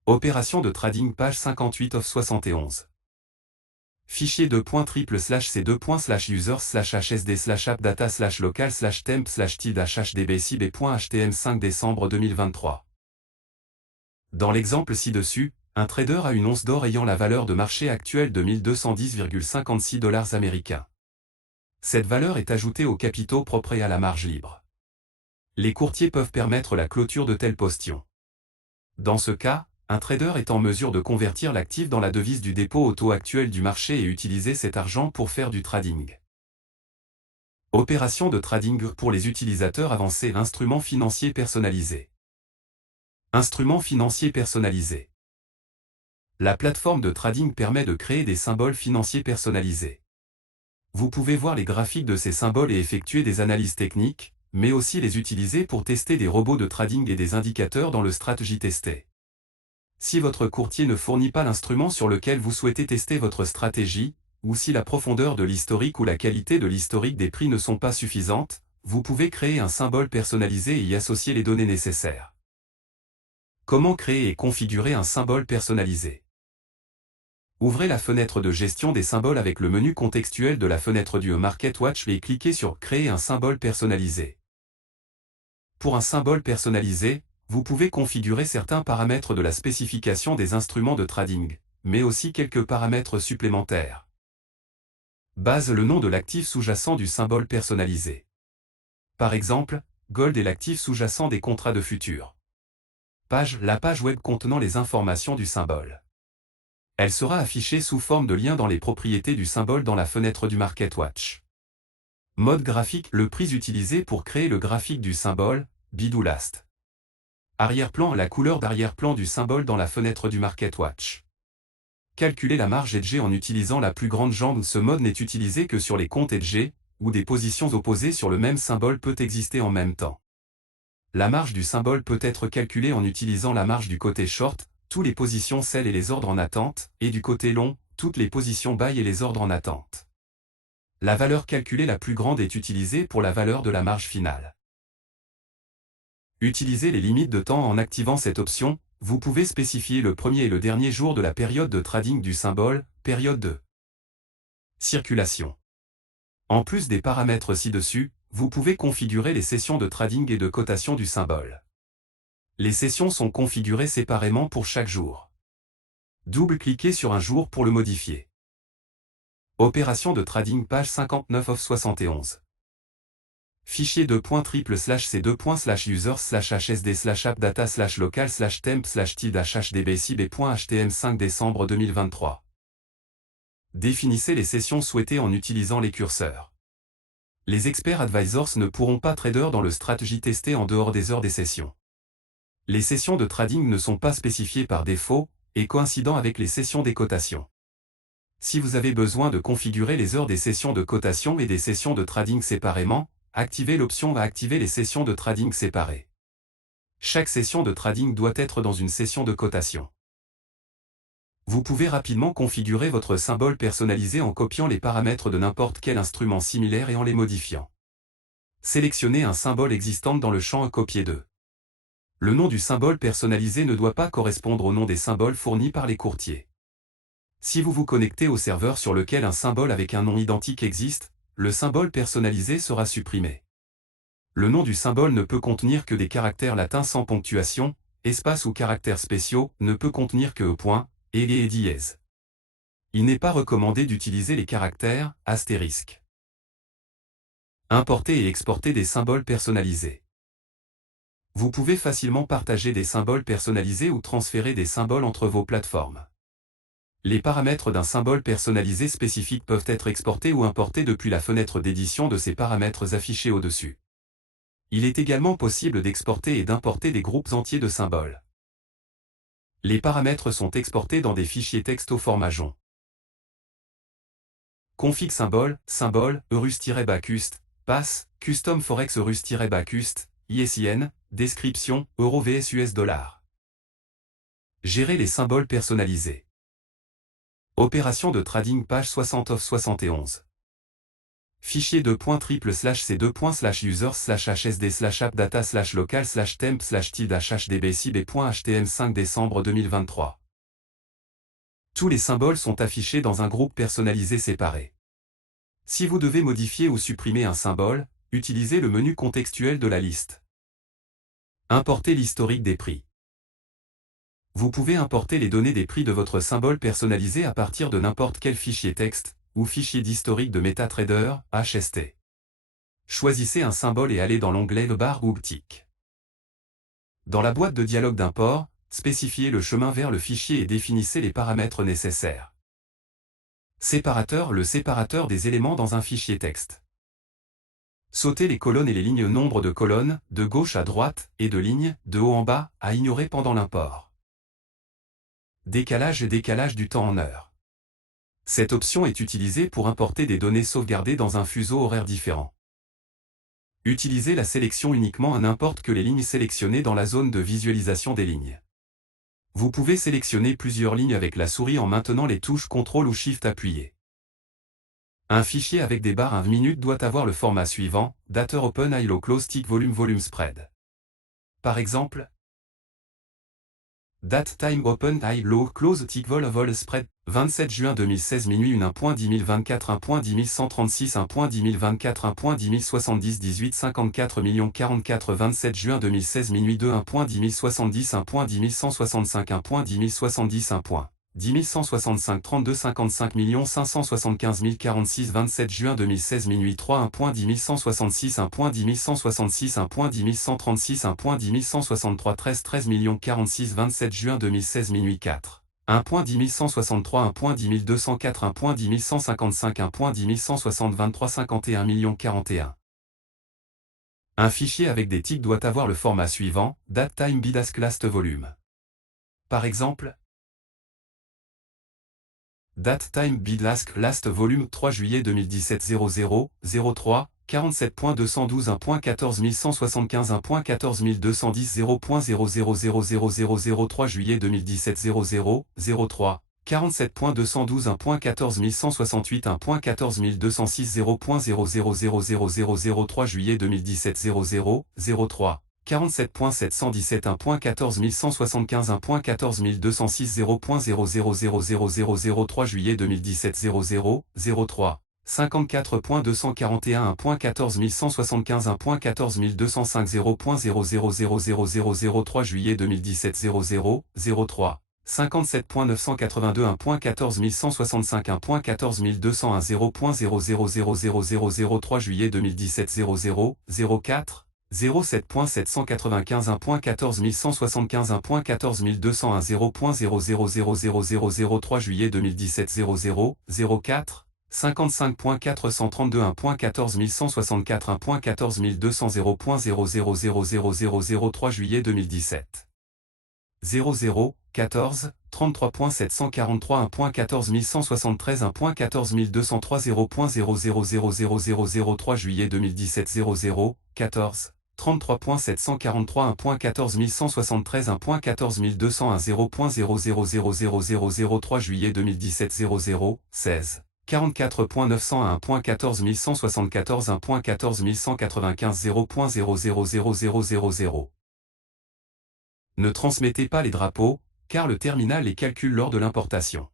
Opération de trading page 58 of 71. Fichier $.//users/hsd/appdata/local/temp/tid/html5 décembre 2023. Dans l'exemple ci-dessus, un trader a une once d'or ayant la valeur de marché actuelle de 1210,56 dollars américains. Cette valeur est ajoutée aux capitaux propres et à la marge libre. Les courtiers peuvent permettre la clôture de telles positions. Dans ce cas, un trader est en mesure de convertir l'actif dans la devise du dépôt au taux actuel du marché et utiliser cet argent pour faire du trading. Opération de trading pour les utilisateurs avancés. Instruments financiers personnalisés. Instruments financiers personnalisés. La plateforme de trading permet de créer des symboles financiers personnalisés. Vous pouvez voir les graphiques de ces symboles et effectuer des analyses techniques, mais aussi les utiliser pour tester des robots de trading et des indicateurs dans le stratégie testé. Si votre courtier ne fournit pas l'instrument sur lequel vous souhaitez tester votre stratégie, ou si la profondeur de l'historique ou la qualité de l'historique des prix ne sont pas suffisantes, vous pouvez créer un symbole personnalisé et y associer les données nécessaires. Comment créer et configurer un symbole personnalisé? Ouvrez la fenêtre de gestion des symboles avec le menu contextuel de la fenêtre du MarketWatch et cliquez sur « Créer un symbole personnalisé ». Pour un symbole personnalisé, vous pouvez configurer certains paramètres de la spécification des instruments de trading, mais aussi quelques paramètres supplémentaires. Base le nom de l'actif sous-jacent du symbole personnalisé. Par exemple, Gold est l'actif sous-jacent des contrats de futurs. Page, la page web contenant les informations du symbole. Elle sera affichée sous forme de lien dans les propriétés du symbole dans la fenêtre du MarketWatch. Mode graphique, le prix utilisé pour créer le graphique du symbole, bid ou last. Arrière-plan, la couleur d'arrière-plan du symbole dans la fenêtre du MarketWatch. Calculer la marge hedgée en utilisant la plus grande jambe. Ce mode n'est utilisé que sur les comptes hedgés, où des positions opposées sur le même symbole peut exister en même temps. La marge du symbole peut être calculée en utilisant la marge du côté short, toutes les positions sell et les ordres en attente, et du côté long, toutes les positions buy et les ordres en attente. La valeur calculée la plus grande est utilisée pour la valeur de la marge finale. Utilisez les limites de temps en activant cette option. Vous pouvez spécifier le premier et le dernier jour de la période de trading du symbole, période de circulation. En plus des paramètres ci-dessus, vous pouvez configurer les sessions de trading et de cotation du symbole. Les sessions sont configurées séparément pour chaque jour. Double-cliquez sur un jour pour le modifier. Opération de trading page 59 of 71. Fichier $.//users/hsd/appdata/local/temp/tid/hdbcb.htm5 décembre 2023. Définissez les sessions souhaitées en utilisant les curseurs. Les experts advisors ne pourront pas trader dans le stratégie testé en dehors des heures des sessions. Les sessions de trading ne sont pas spécifiées par défaut, et coïncidant avec les sessions des cotations. Si vous avez besoin de configurer les heures des sessions de cotation et des sessions de trading séparément, activez l'option à activer les sessions de trading séparées. Chaque session de trading doit être dans une session de cotation. Vous pouvez rapidement configurer votre symbole personnalisé en copiant les paramètres de n'importe quel instrument similaire et en les modifiant. Sélectionnez un symbole existant dans le champ à copier de. Le nom du symbole personnalisé ne doit pas correspondre au nom des symboles fournis par les courtiers. Si vous vous connectez au serveur sur lequel un symbole avec un nom identique existe, le symbole personnalisé sera supprimé. Le nom du symbole ne peut contenir que des caractères latins sans ponctuation, espaces ou caractères spéciaux, ne peut contenir que point, et dièse. Il n'est pas recommandé d'utiliser les caractères astérisque. Importer et exporter des symboles personnalisés. Vous pouvez facilement partager des symboles personnalisés ou transférer des symboles entre vos plateformes. Les paramètres d'un symbole personnalisé spécifique peuvent être exportés ou importés depuis la fenêtre d'édition de ces paramètres affichés au-dessus. Il est également possible d'exporter et d'importer des groupes entiers de symboles. Les paramètres sont exportés dans des fichiers texte au format JSON. Config symbole, Eurus-Bacchust, pass, custom forex Eurus-Bacchust, ISIN, description, euro vs US $. Gérer les symboles personnalisés. Opération de trading page 60 of 71. Fichier $.3/users/hsd/appdata/local/temp/tilde/hdb/cib.htm 5 décembre 2023. Tous les symboles sont affichés dans un groupe personnalisé séparé. Si vous devez modifier ou supprimer un symbole, utilisez le menu contextuel de la liste. Importer l'historique des prix. Vous pouvez importer les données des prix de votre symbole personnalisé à partir de n'importe quel fichier texte, ou fichier d'historique de MetaTrader, HST. Choisissez un symbole et allez dans l'onglet de barre ou tic. Dans la boîte de dialogue d'import, spécifiez le chemin vers le fichier et définissez les paramètres nécessaires. Séparateur. Le séparateur des éléments dans un fichier texte. Sautez les colonnes et les lignes nombre de colonnes, de gauche à droite, et de lignes, de haut en bas, à ignorer pendant l'import. Décalage et décalage du temps en heure. Cette option est utilisée pour importer des données sauvegardées dans un fuseau horaire différent. Utilisez la sélection uniquement à n'importe que les lignes sélectionnées dans la zone de visualisation des lignes. Vous pouvez sélectionner plusieurs lignes avec la souris en maintenant les touches CTRL ou SHIFT appuyées. Un fichier avec des barres 1 minute doit avoir le format suivant, dateur open high low close tick volume spread. Par exemple, date time open high low close tick vol spread, 27 juin 2016 minuit 1.10024 1.10136 1.10024 1.10070 18 54 044 27 juin 2016 minuit 2 1.10070 1.10165 1.10070 1.10165 32 55 575 046 27 juin 2016 minuit 3 1.10166 1.10166 1.10136 1.10163 13 46 27 juin 2016 minuit 4 1.10163 1.10204 1.10155 1.10160 23 51 041. Un fichier avec des ticks doit avoir le format suivant, date time bidask last volume. Par exemple, date time bid last volume 3 juillet 2017 00 03 47.212 1.14175 1.14210 0.0000003 juillet 2017 00 03 47.212 1.14168 1.14206 0.0000003 juillet 2017 00 03 47.717 1.14175 1.14206 0.0000003 juillet 2017 00 03 54.241 1.14175 1.14205 0.0000003 juillet 2017 00 03 57.982 1.14165 1.14201 0.0000003 juillet 2017 00 04 07.795 1.14175 1.14201 0.0000003 juillet 2017 00 04 55.432 1.14164 1.14200 0.0000003 juillet 2017 00 14 33.743 1.14173 1.14203 0.0000003 juillet 2017 00 14 33.743 1.14173 1.14201 0.0000003 juillet 2017 00 16 44.901 1.14174 1.14195 0.0000000. Ne transmettez pas les drapeaux, car le terminal les calcule lors de l'importation.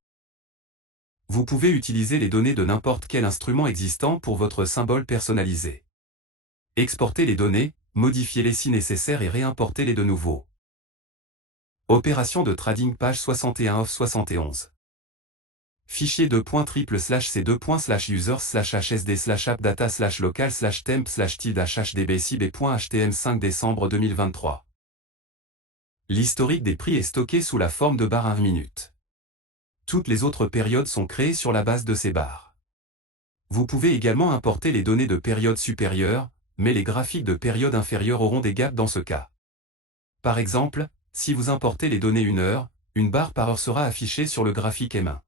Vous pouvez utiliser les données de n'importe quel instrument existant pour votre symbole personnalisé. Exportez les données, modifiez-les si nécessaire et réimportez-les de nouveau. Opération de trading page 61 of 71. Fichier $users/c2/users/hsd/appdata/local/temp/tilde/html5 décembre 2023. L'historique des prix est stocké sous la forme de barres 1 minute. Toutes les autres périodes sont créées sur la base de ces barres. Vous pouvez également importer les données de période supérieure, mais les graphiques de période inférieure auront des gaps dans ce cas. Par exemple, si vous importez les données 1 heure, une barre par heure sera affichée sur le graphique M1.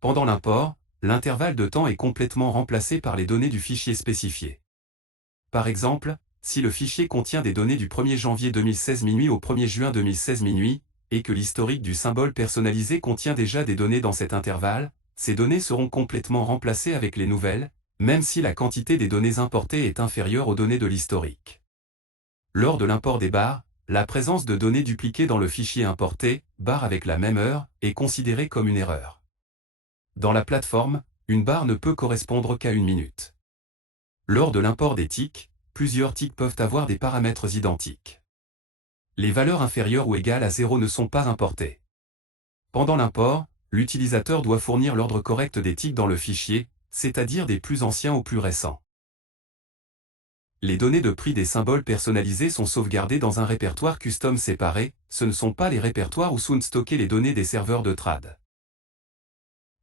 Pendant l'import, l'intervalle de temps est complètement remplacé par les données du fichier spécifié. Par exemple, si le fichier contient des données du 1er janvier 2016 minuit au 1er juin 2016 minuit, et que l'historique du symbole personnalisé contient déjà des données dans cet intervalle, ces données seront complètement remplacées avec les nouvelles, même si la quantité des données importées est inférieure aux données de l'historique. Lors de l'import des barres, la présence de données dupliquées dans le fichier importé, barre avec la même heure, est considérée comme une erreur. Dans la plateforme, une barre ne peut correspondre qu'à 1 minute. Lors de l'import des ticks, plusieurs ticks peuvent avoir des paramètres identiques. Les valeurs inférieures ou égales à 0 ne sont pas importées. Pendant l'import, l'utilisateur doit fournir l'ordre correct des ticks dans le fichier, c'est-à-dire des plus anciens aux plus récents. Les données de prix des symboles personnalisés sont sauvegardées dans un répertoire custom séparé, ce ne sont pas les répertoires où sont stockées les données des serveurs de trad.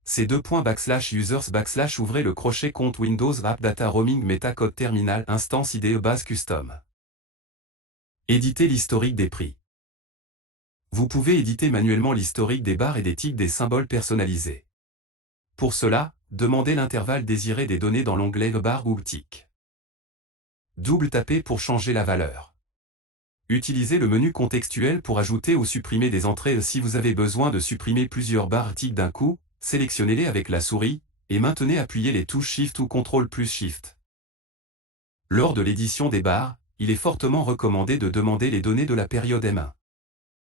Ces $users/ ouvrez le crochet compte Windows App Data Roaming Metacode Terminal Instance IDE Base Custom. Éditez l'historique des prix. Vous pouvez éditer manuellement l'historique des barres et des ticks des symboles personnalisés. Pour cela, demandez l'intervalle désiré des données dans l'onglet barre ou tick. Double-tapez pour changer la valeur. Utilisez le menu contextuel pour ajouter ou supprimer des entrées. Si vous avez besoin de supprimer plusieurs barres ticks d'un coup, sélectionnez-les avec la souris, et maintenez appuyé les touches Shift ou CTRL plus Shift. Lors de l'édition des barres, il est fortement recommandé de demander les données de la période M1.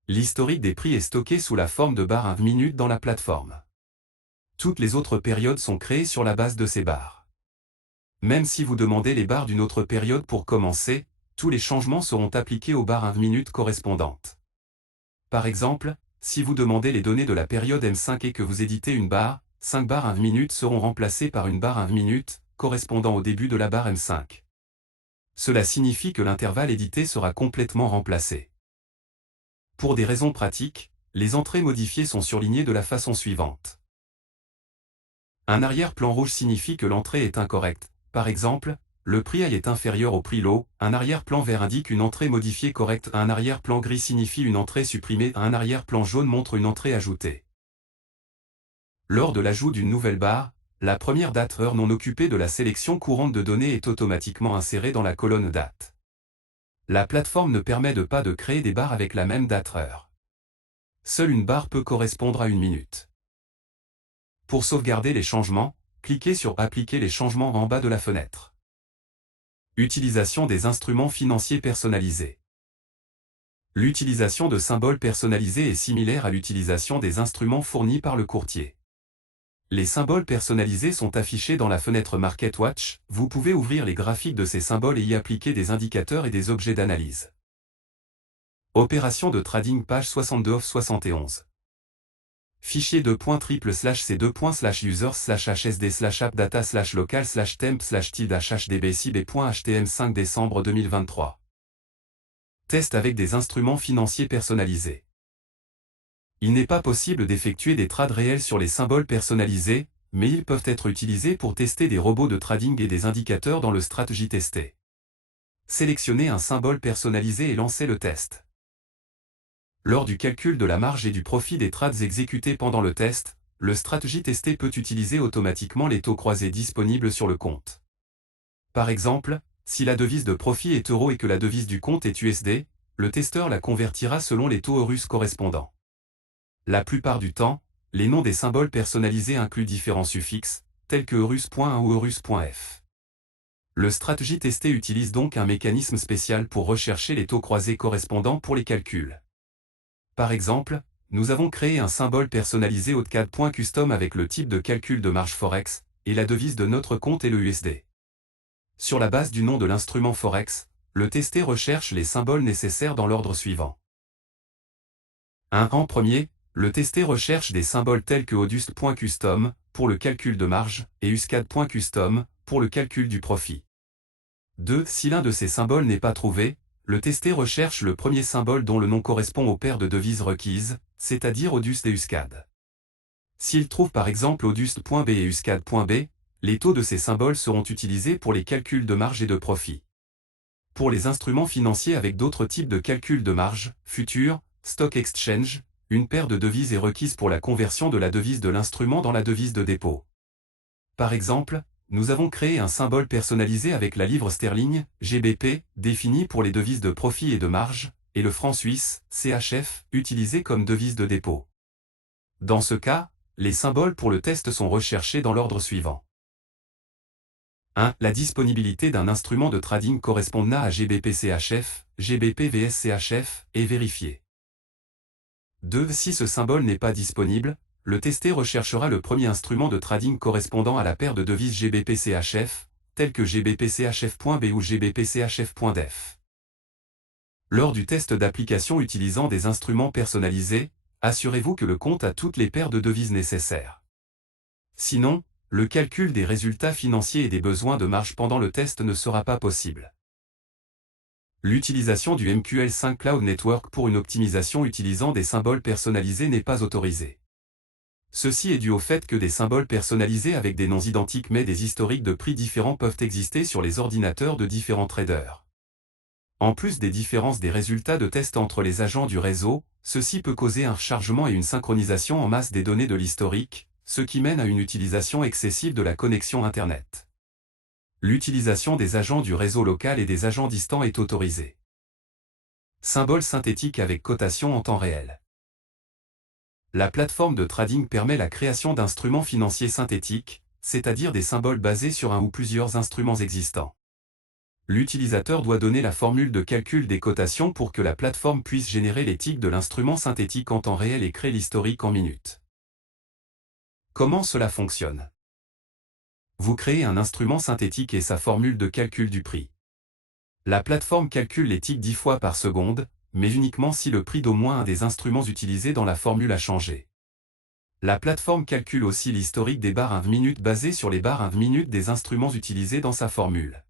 L'historique des prix est stocké sous la forme de barres 1 minute dans la plateforme. Toutes les autres périodes sont créées sur la base de ces barres. Même si vous demandez les barres d'une autre période pour commencer, tous les changements seront appliqués aux barres 1 minute correspondantes. Par exemple, si vous demandez les données de la période M5 et que vous éditez une barre, 5 barres 1 minute seront remplacées par une barre 1 minute, correspondant au début de la barre M5. Cela signifie que l'intervalle édité sera complètement remplacé. Pour des raisons pratiques, les entrées modifiées sont surlignées de la façon suivante. Un arrière-plan rouge signifie que l'entrée est incorrecte. Par exemple, le prix I est inférieur au prix low. Un arrière-plan vert indique une entrée modifiée correcte. Un arrière-plan gris signifie une entrée supprimée. Un arrière-plan jaune montre une entrée ajoutée. Lors de l'ajout d'une nouvelle barre, la première date-heure non occupée de la sélection courante de données est automatiquement insérée dans la colonne date. La plateforme ne permet pas de créer des barres avec la même date-heure. Seule une barre peut correspondre à 1 minute. Pour sauvegarder les changements, cliquez sur « Appliquer les changements » en bas de la fenêtre. Utilisation des instruments financiers personnalisés. L'utilisation de symboles personnalisés est similaire à l'utilisation des instruments fournis par le courtier. Les symboles personnalisés sont affichés dans la fenêtre Market Watch. Vous pouvez ouvrir les graphiques de ces symboles et y appliquer des indicateurs et des objets d'analyse. Opération de trading page 62 of 71. Fichier $users/c2/users/hsd/appdata/local/temp/tilde/hdb5 décembre 2023. Test avec des instruments financiers personnalisés. Il n'est pas possible d'effectuer des trades réels sur les symboles personnalisés, mais ils peuvent être utilisés pour tester des robots de trading et des indicateurs dans le Strategy Testé. Sélectionnez un symbole personnalisé et lancez le test. Lors du calcul de la marge et du profit des trades exécutés pendant le test, le Strategy Testé peut utiliser automatiquement les taux croisés disponibles sur le compte. Par exemple, Si la devise de profit est euro et que la devise du compte est USD, le testeur la convertira selon les taux Eurus correspondants. La plupart du temps, les noms des symboles personnalisés incluent différents suffixes, tels que Eurus.1 ou Eurus.f. Le stratégie testé utilise donc un mécanisme spécial pour rechercher les taux croisés correspondants pour les calculs. Par exemple, nous avons créé un symbole personnalisé AutoCAD.custom avec le type de calcul de marge Forex, et la devise de notre compte est le USD. Sur la base du nom de l'instrument Forex, le testé recherche les symboles nécessaires dans l'ordre suivant. 1. En premier, le testé recherche des symboles tels que Audust.custom pour le calcul de marge et USCAD.custom pour le calcul du profit. 2. Si l'un de ces symboles n'est pas trouvé, le testé recherche le premier symbole dont le nom correspond aux paires de devises requises, c'est-à-dire Audust et USCAD. S'il trouve par exemple Audust.b et USCAD.b, les taux de ces symboles seront utilisés pour les calculs de marge et de profit. Pour les instruments financiers avec d'autres types de calculs de marge, futurs, stock exchange, une paire de devises est requise pour la conversion de la devise de l'instrument dans la devise de dépôt. Par exemple, nous avons créé un symbole personnalisé avec la livre sterling, GBP, défini pour les devises de profit et de marge, et le franc suisse, CHF, utilisé comme devise de dépôt. Dans ce cas, les symboles pour le test sont recherchés dans l'ordre suivant. 1. La disponibilité d'un instrument de trading correspondant à GBP-CHF, GBP-VS-CHF, est vérifiée. 2. Si ce symbole n'est pas disponible, le testé recherchera le premier instrument de trading correspondant à la paire de devises GBP-CHF, tel que GBP-CHF.B ou GBP-CHF.def. Lors du test d'application utilisant des instruments personnalisés, assurez-vous que le compte a toutes les paires de devises nécessaires. Sinon, le calcul des résultats financiers et des besoins de marge pendant le test ne sera pas possible. L'utilisation du MQL5 Cloud Network pour une optimisation utilisant des symboles personnalisés n'est pas autorisée. Ceci est dû au fait que des symboles personnalisés avec des noms identiques mais des historiques de prix différents peuvent exister sur les ordinateurs de différents traders. En plus des différences des résultats de test entre les agents du réseau, ceci peut causer un rechargement et une synchronisation en masse des données de l'historique, ce qui mène à une utilisation excessive de la connexion Internet. L'utilisation des agents du réseau local et des agents distants est autorisée. Symbole synthétique avec cotation en temps réel. La plateforme de trading permet la création d'instruments financiers synthétiques, c'est-à-dire des symboles basés sur un ou plusieurs instruments existants. L'utilisateur doit donner la formule de calcul des cotations pour que la plateforme puisse générer les ticks de l'instrument synthétique en temps réel et créer l'historique en minutes. Comment cela fonctionne? Vous créez un instrument synthétique et sa formule de calcul du prix. La plateforme calcule les ticks 10 fois par seconde, mais uniquement si le prix d'au moins un des instruments utilisés dans la formule a changé. La plateforme calcule aussi l'historique des barres 1 minute basé sur les barres 1 minute des instruments utilisés dans sa formule.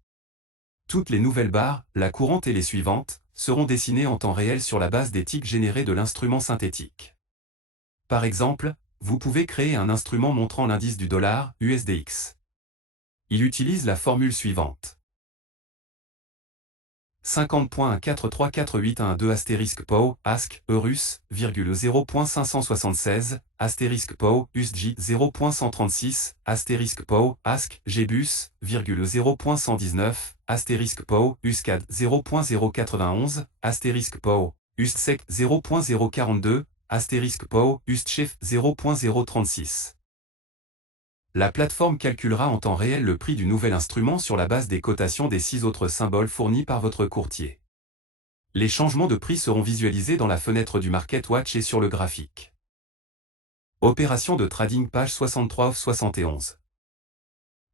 Toutes les nouvelles barres, la courante et les suivantes, seront dessinées en temps réel sur la base des ticks générés de l'instrument synthétique. Par exemple, vous pouvez créer un instrument montrant l'indice du dollar, USDX. Il utilise la formule suivante. 50.1434812 POW, ASC, Eurus, 0.576, POW, USG, 0.136, POW, ASC, GBUS, 0.119, POW, USCAD, 0.091, POW, USSEC, 0.042, POW, USCHEF, 0.036. La plateforme calculera en temps réel le prix du nouvel instrument sur la base des cotations des 6 autres symboles fournis par votre courtier. Les changements de prix seront visualisés dans la fenêtre du Market Watch et sur le graphique. Opération de trading page 63/71.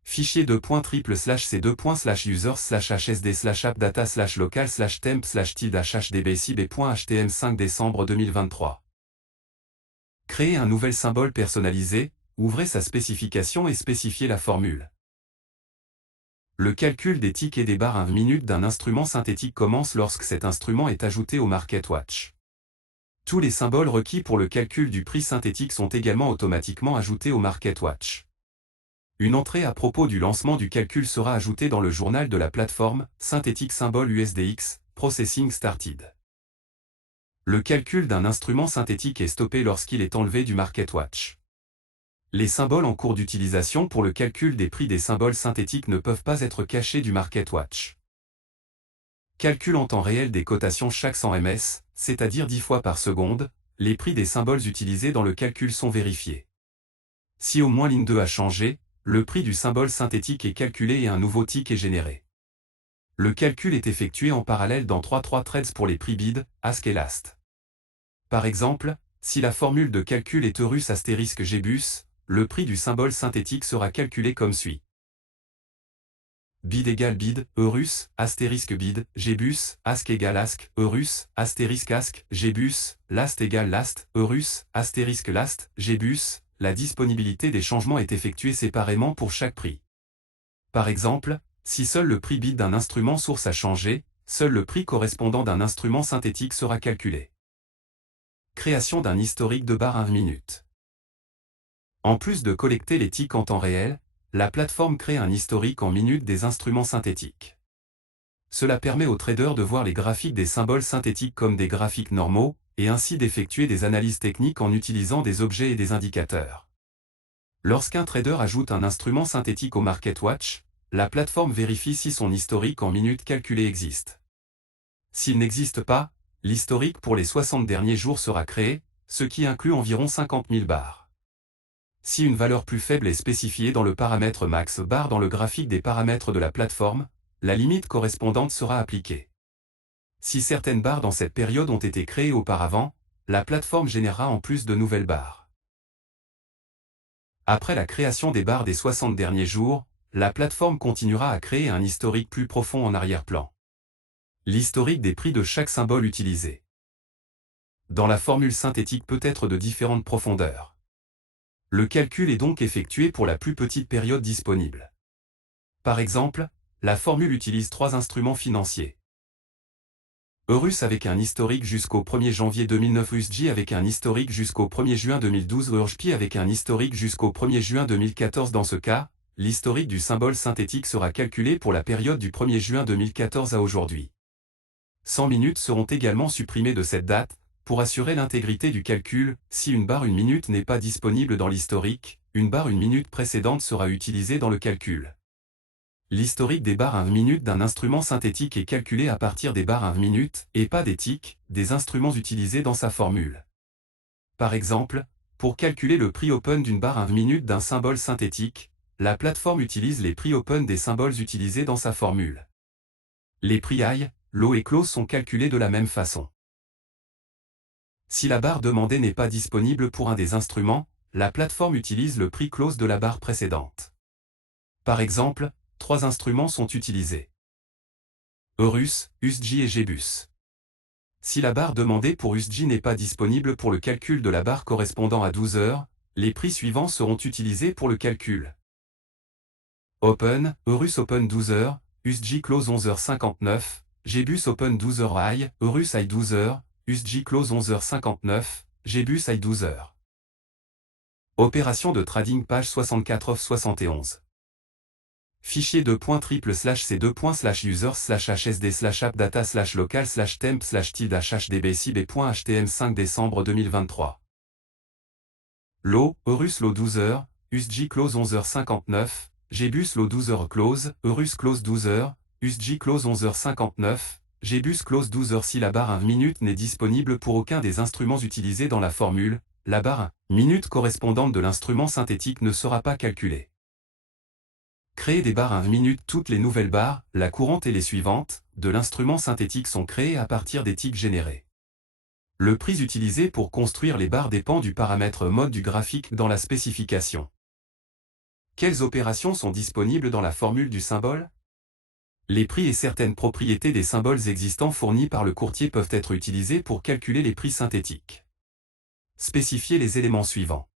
Fichier $users/appdata/local/temp/hdb/htm5 décembre 2023. Créer un nouvel symbole personnalisé, ouvrez sa spécification et spécifiez la formule. Le calcul des ticks et des barres 1 minute d'un instrument synthétique commence lorsque cet instrument est ajouté au Market Watch. Tous les symboles requis pour le calcul du prix synthétique sont également automatiquement ajoutés au Market Watch. Une entrée à propos du lancement du calcul sera ajoutée dans le journal de la plateforme Synthétique symbole USDX, Processing Started. Le calcul d'un instrument synthétique est stoppé lorsqu'il est enlevé du Market Watch. Les symboles en cours d'utilisation pour le calcul des prix des symboles synthétiques ne peuvent pas être cachés du Market Watch. Calcul en temps réel des cotations chaque 100 ms, c'est-à-dire 10 fois par seconde, les prix des symboles utilisés dans le calcul sont vérifiés. Si au moins ligne 2 a changé, le prix du symbole synthétique est calculé et un nouveau tick est généré. Le calcul est effectué en parallèle dans 3 threads pour les prix bid, ask et last. Par exemple, si la formule de calcul est Eurus * Gbus, le prix du symbole synthétique sera calculé comme suit. Bid égale bid, Eurus, * bid, Gbus, ask égale ask, Eurus, * ask, Gbus, last égale last, Eurus, * last, Gbus, la disponibilité des changements est effectuée séparément pour chaque prix. Par exemple, si seul le prix bid d'un instrument source a changé, seul le prix correspondant d'un instrument synthétique sera calculé. Création d'un historique de barres 1 minute. En plus de collecter les ticks en temps réel, la plateforme crée un historique en minutes des instruments synthétiques. Cela permet aux traders de voir les graphiques des symboles synthétiques comme des graphiques normaux, et ainsi d'effectuer des analyses techniques en utilisant des objets et des indicateurs. Lorsqu'un trader ajoute un instrument synthétique au Market Watch, la plateforme vérifie si son historique en minutes calculées existe. S'il n'existe pas, l'historique pour les 60 derniers jours sera créé, ce qui inclut environ 50 000 barres. Si une valeur plus faible est spécifiée dans le paramètre max bar dans le graphique des paramètres de la plateforme, la limite correspondante sera appliquée. Si certaines barres dans cette période ont été créées auparavant, la plateforme générera en plus de nouvelles barres. Après la création des barres des 60 derniers jours, la plateforme continuera à créer un historique plus profond en arrière-plan. L'historique des prix de chaque symbole utilisé dans la formule synthétique peut être de différentes profondeurs. Le calcul est donc effectué pour la plus petite période disponible. Par exemple, la formule utilise 3 instruments financiers. Eurus avec un historique jusqu'au 1er janvier 2009, USG avec un historique jusqu'au 1er juin 2012, EURJPI avec un historique jusqu'au 1er juin 2014. Dans ce cas, l'historique du symbole synthétique sera calculé pour la période du 1er juin 2014 à aujourd'hui. 100 minutes seront également supprimées de cette date, pour assurer l'intégrité du calcul. Si une barre 1 minute n'est pas disponible dans l'historique, une barre 1 minute précédente sera utilisée dans le calcul. L'historique des barres 1 minute d'un instrument synthétique est calculé à partir des barres 1 minute, et pas des ticks, des instruments utilisés dans sa formule. Par exemple, pour calculer le prix open d'une barre 1 minute d'un symbole synthétique, la plateforme utilise les prix open des symboles utilisés dans sa formule. Les prix high, low et close sont calculés de la même façon. Si la barre demandée n'est pas disponible pour un des instruments, la plateforme utilise le prix close de la barre précédente. Par exemple, 3 instruments sont utilisés. Eurus, USG et Gbus. Si la barre demandée pour USG n'est pas disponible pour le calcul de la barre correspondant à 12 heures, les prix suivants seront utilisés pour le calcul. Open, Eurus Open 12 heures, USG Close 11h59, Gbus Open 12 heures High, Eurus High 12 heures, USG Close 11h59, Gbus High 12 heures. Opération de trading page 64/71. Fichier $c2.triple/c2.users/hsd/appdata/local/temp/tilde/hdb5 décembre 2023. Low, Eurus Low 12 heures, USG Close 11h59, Gbus Low 12 heures Close, Eurus Close 12 heures, USG Close 11h59, Gbus Close 12 heures. Si la barre 1 minute n'est disponible pour aucun des instruments utilisés dans la formule, la barre 1 minute correspondante de l'instrument synthétique ne sera pas calculée. Créer des barres 1 minute. Toutes les nouvelles barres, la courante et les suivantes, de l'instrument synthétique sont créées à partir des ticks générés. Le prix utilisé pour construire les barres dépend du paramètre mode du graphique dans la spécification. Quelles opérations sont disponibles dans la formule du symbole? Les prix et certaines propriétés des symboles existants fournis par le courtier peuvent être utilisés pour calculer les prix synthétiques. Spécifier les éléments suivants.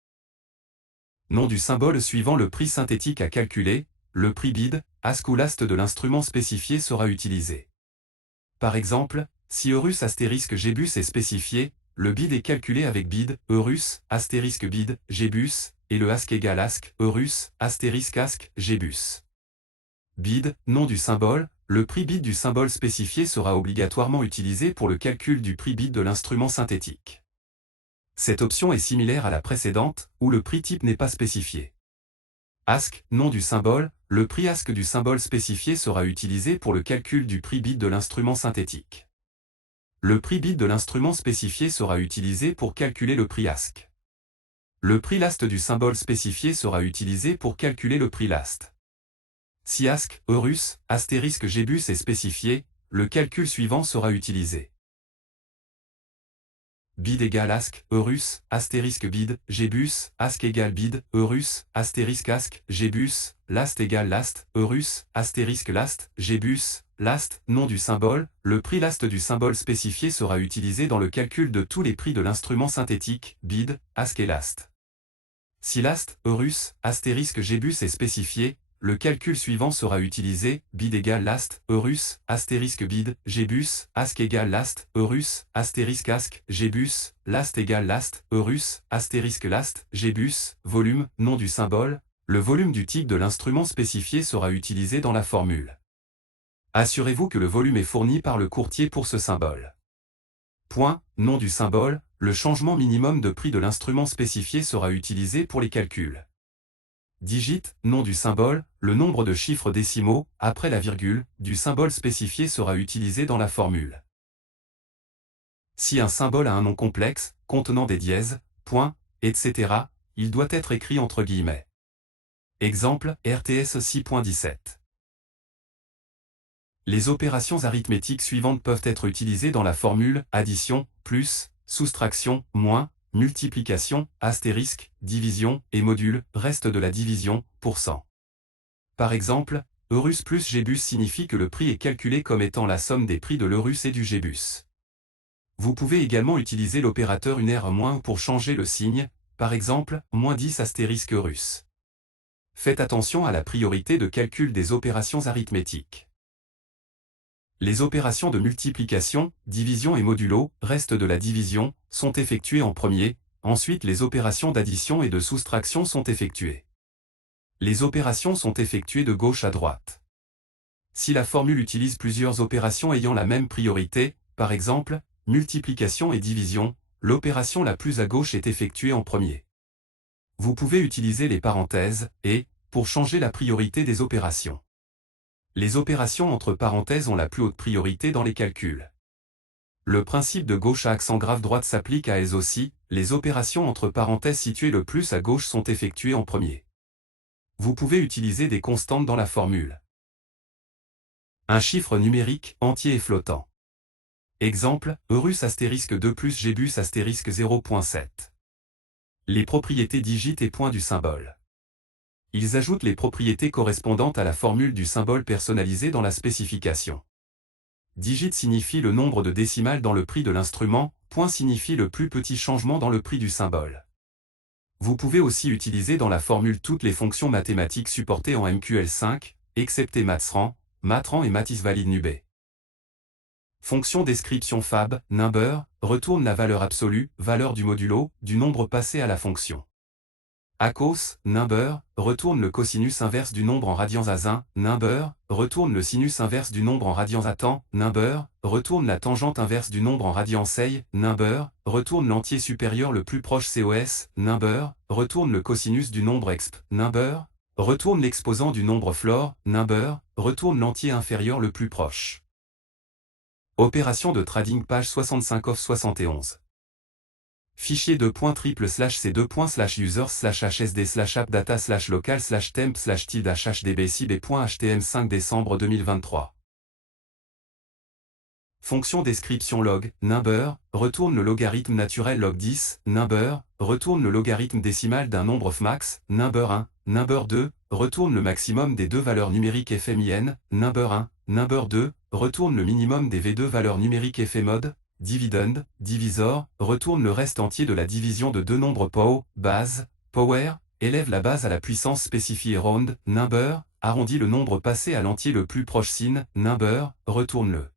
Nom du symbole suivant le prix synthétique à calculer, le prix bid, ask ou last de l'instrument spécifié sera utilisé. Par exemple, si Eurus * Gbus est spécifié, le bid est calculé avec bid, Eurus, * bid, Gbus, et le ask égale ask, Eurus, * ask, Gbus. Bid, nom du symbole, le prix bid du symbole spécifié sera obligatoirement utilisé pour le calcul du prix bid de l'instrument synthétique. Cette option est similaire à la précédente, où le prix type n'est pas spécifié. ASC, nom du symbole, le prix ASC du symbole spécifié sera utilisé pour le calcul du prix bit de l'instrument synthétique. Le prix bit de l'instrument spécifié sera utilisé pour calculer le prix ASC. Le prix last du symbole spécifié sera utilisé pour calculer le prix last. Si ASC, Eurus, astérisque Gbus est spécifié, le calcul suivant sera utilisé. Bid égale ASC, Eurus, astérisque bid, Gbus, ASC égale bid, Eurus, astérisque ASC, Gbus, last égale last, Eurus, astérisque last, Gbus, last, nom du symbole, le prix last du symbole spécifié sera utilisé dans le calcul de tous les prix de l'instrument synthétique, bid, ASC et last. Si last, Eurus, astérisque Gbus est spécifié, le calcul suivant sera utilisé, bid égale last, Eurus, astérisque bid, Gbus, ASC égale last, Eurus, astérisque ASC, Gbus, last égale last, Eurus, astérisque last, Gbus, volume, nom du symbole, le volume du tic de l'instrument spécifié sera utilisé dans la formule. Assurez-vous que le volume est fourni par le courtier pour ce symbole. Point, nom du symbole, le changement minimum de prix de l'instrument spécifié sera utilisé pour les calculs. Digit, nom du symbole, le nombre de chiffres décimaux, après la virgule, du symbole spécifié sera utilisé dans la formule. Si un symbole a un nom complexe, contenant des dièses, points, etc., il doit être écrit entre guillemets. Exemple, RTS 6.17. Les opérations arithmétiques suivantes peuvent être utilisées dans la formule addition, plus, soustraction, moins, multiplication, astérisque, division, et module, reste de la division, %. Par exemple, Eurus plus Gbus signifie que le prix est calculé comme étant la somme des prix de l'Eurus et du Gbus. Vous pouvez également utiliser l'opérateur unaire moins pour changer le signe, par exemple, moins 10 astérisque Eurus. Faites attention à la priorité de calcul des opérations arithmétiques. Les opérations de multiplication, division et modulo, reste de la division, sont effectuées en premier, ensuite les opérations d'addition et de soustraction sont effectuées. Les opérations sont effectuées de gauche à droite. Si la formule utilise plusieurs opérations ayant la même priorité, par exemple, multiplication et division, l'opération la plus à gauche est effectuée en premier. Vous pouvez utiliser les parenthèses « et » pour changer la priorité des opérations. Les opérations entre parenthèses ont la plus haute priorité dans les calculs. Le principe de gauche à accent grave droite s'applique à elles aussi, les opérations entre parenthèses situées le plus à gauche sont effectuées en premier. Vous pouvez utiliser des constantes dans la formule. Un chiffre numérique, entier et flottant. Exemple, Eurus astérisque 2 plus Gbus astérisque 0.7. Les propriétés digit et point du symbole. Ils ajoutent les propriétés correspondantes à la formule du symbole personnalisé dans la spécification. Digit signifie le nombre de décimales dans le prix de l'instrument, point signifie le plus petit changement dans le prix du symbole. Vous pouvez aussi utiliser dans la formule toutes les fonctions mathématiques supportées en MQL5, excepté mathsran, matran et mathsvalidNUB. Fonction description fab, number, retourne la valeur absolue, valeur du modulo, du nombre passé à la fonction. Acos, number, retourne le cosinus inverse du nombre en radians à 1, number, retourne le sinus inverse du nombre en radians à temps, number, retourne la tangente inverse du nombre en radians sei, number, retourne l'entier supérieur le plus proche cos, number, retourne le cosinus du nombre exp, number, retourne l'exposant du nombre flor, number, retourne l'entier inférieur le plus proche. Opération de trading page 65 of 71. Fichier c2.triple/c2./users/hsd/appdata/local/temp/tilde/hdb/cb.htm 5 décembre 2023. Fonction description log, number, retourne le logarithme naturel log 10, number, retourne le logarithme décimal d'un nombre fmax, number 1, number 2, retourne le maximum des deux valeurs numériques fmin, number 1, number 2, retourne le minimum des V2 valeurs numériques fmod, dividend, divisor, retourne le reste entier de la division de deux nombres POW, base, power, élève la base à la puissance spécifiée round, number, arrondit le nombre passé à l'entier le plus proche sin, number, retourne le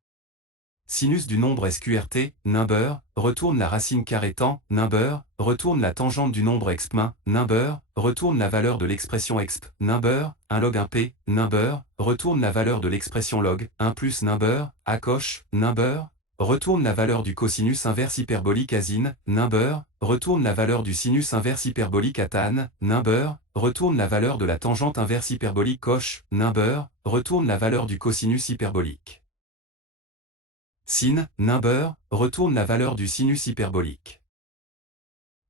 sinus du nombre sqrt, number, retourne la racine carré temps, number, retourne la tangente du nombre exp-min, number, retourne la valeur de l'expression exp, number, 1 log 1 p, number, retourne la valeur de l'expression log, 1 plus number, acoche, number, retourne la valeur du cosinus inverse hyperbolique à sin, number, retourne la valeur du sinus inverse hyperbolique à tan, number, retourne la valeur de la tangente inverse hyperbolique cosh, number, retourne la valeur du cosinus hyperbolique. Sin, number, retourne la valeur du sinus hyperbolique.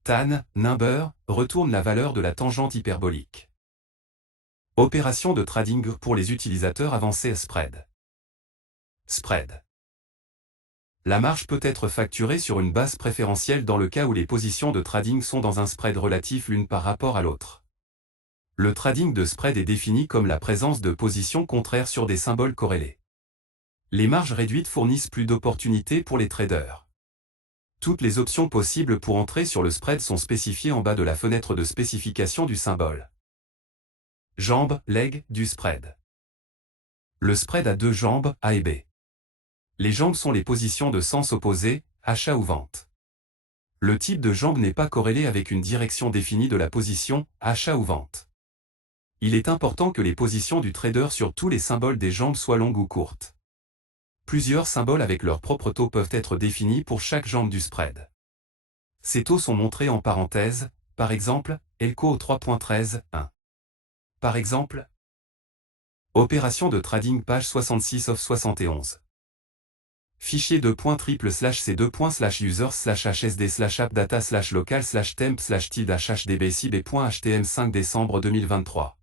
Tan, number, retourne la valeur de la tangente hyperbolique. Opération de trading pour les utilisateurs avancés spread. Spread. La marge peut être facturée sur une base préférentielle dans le cas où les positions de trading sont dans un spread relatif l'une par rapport à l'autre. Le trading de spread est défini comme la présence de positions contraires sur des symboles corrélés. Les marges réduites fournissent plus d'opportunités pour les traders. Toutes les options possibles pour entrer sur le spread sont spécifiées en bas de la fenêtre de spécification du symbole. Jambes, leg, du spread. Le spread a deux jambes, A et B. Les jambes sont les positions de sens opposé, achat ou vente. Le type de jambe n'est pas corrélé avec une direction définie de la position, achat ou vente. Il est important que les positions du trader sur tous les symboles des jambes soient longues ou courtes. Plusieurs symboles avec leur propre taux peuvent être définis pour chaque jambe du spread. Ces taux sont montrés en parenthèse, par exemple, Elco au 3.13, 1. Par exemple, opération de trading page 66 of 71. Fichier $c2.triple/c2./users/hsd/appdata/local/temp/tid/hdb5 décembre 2023.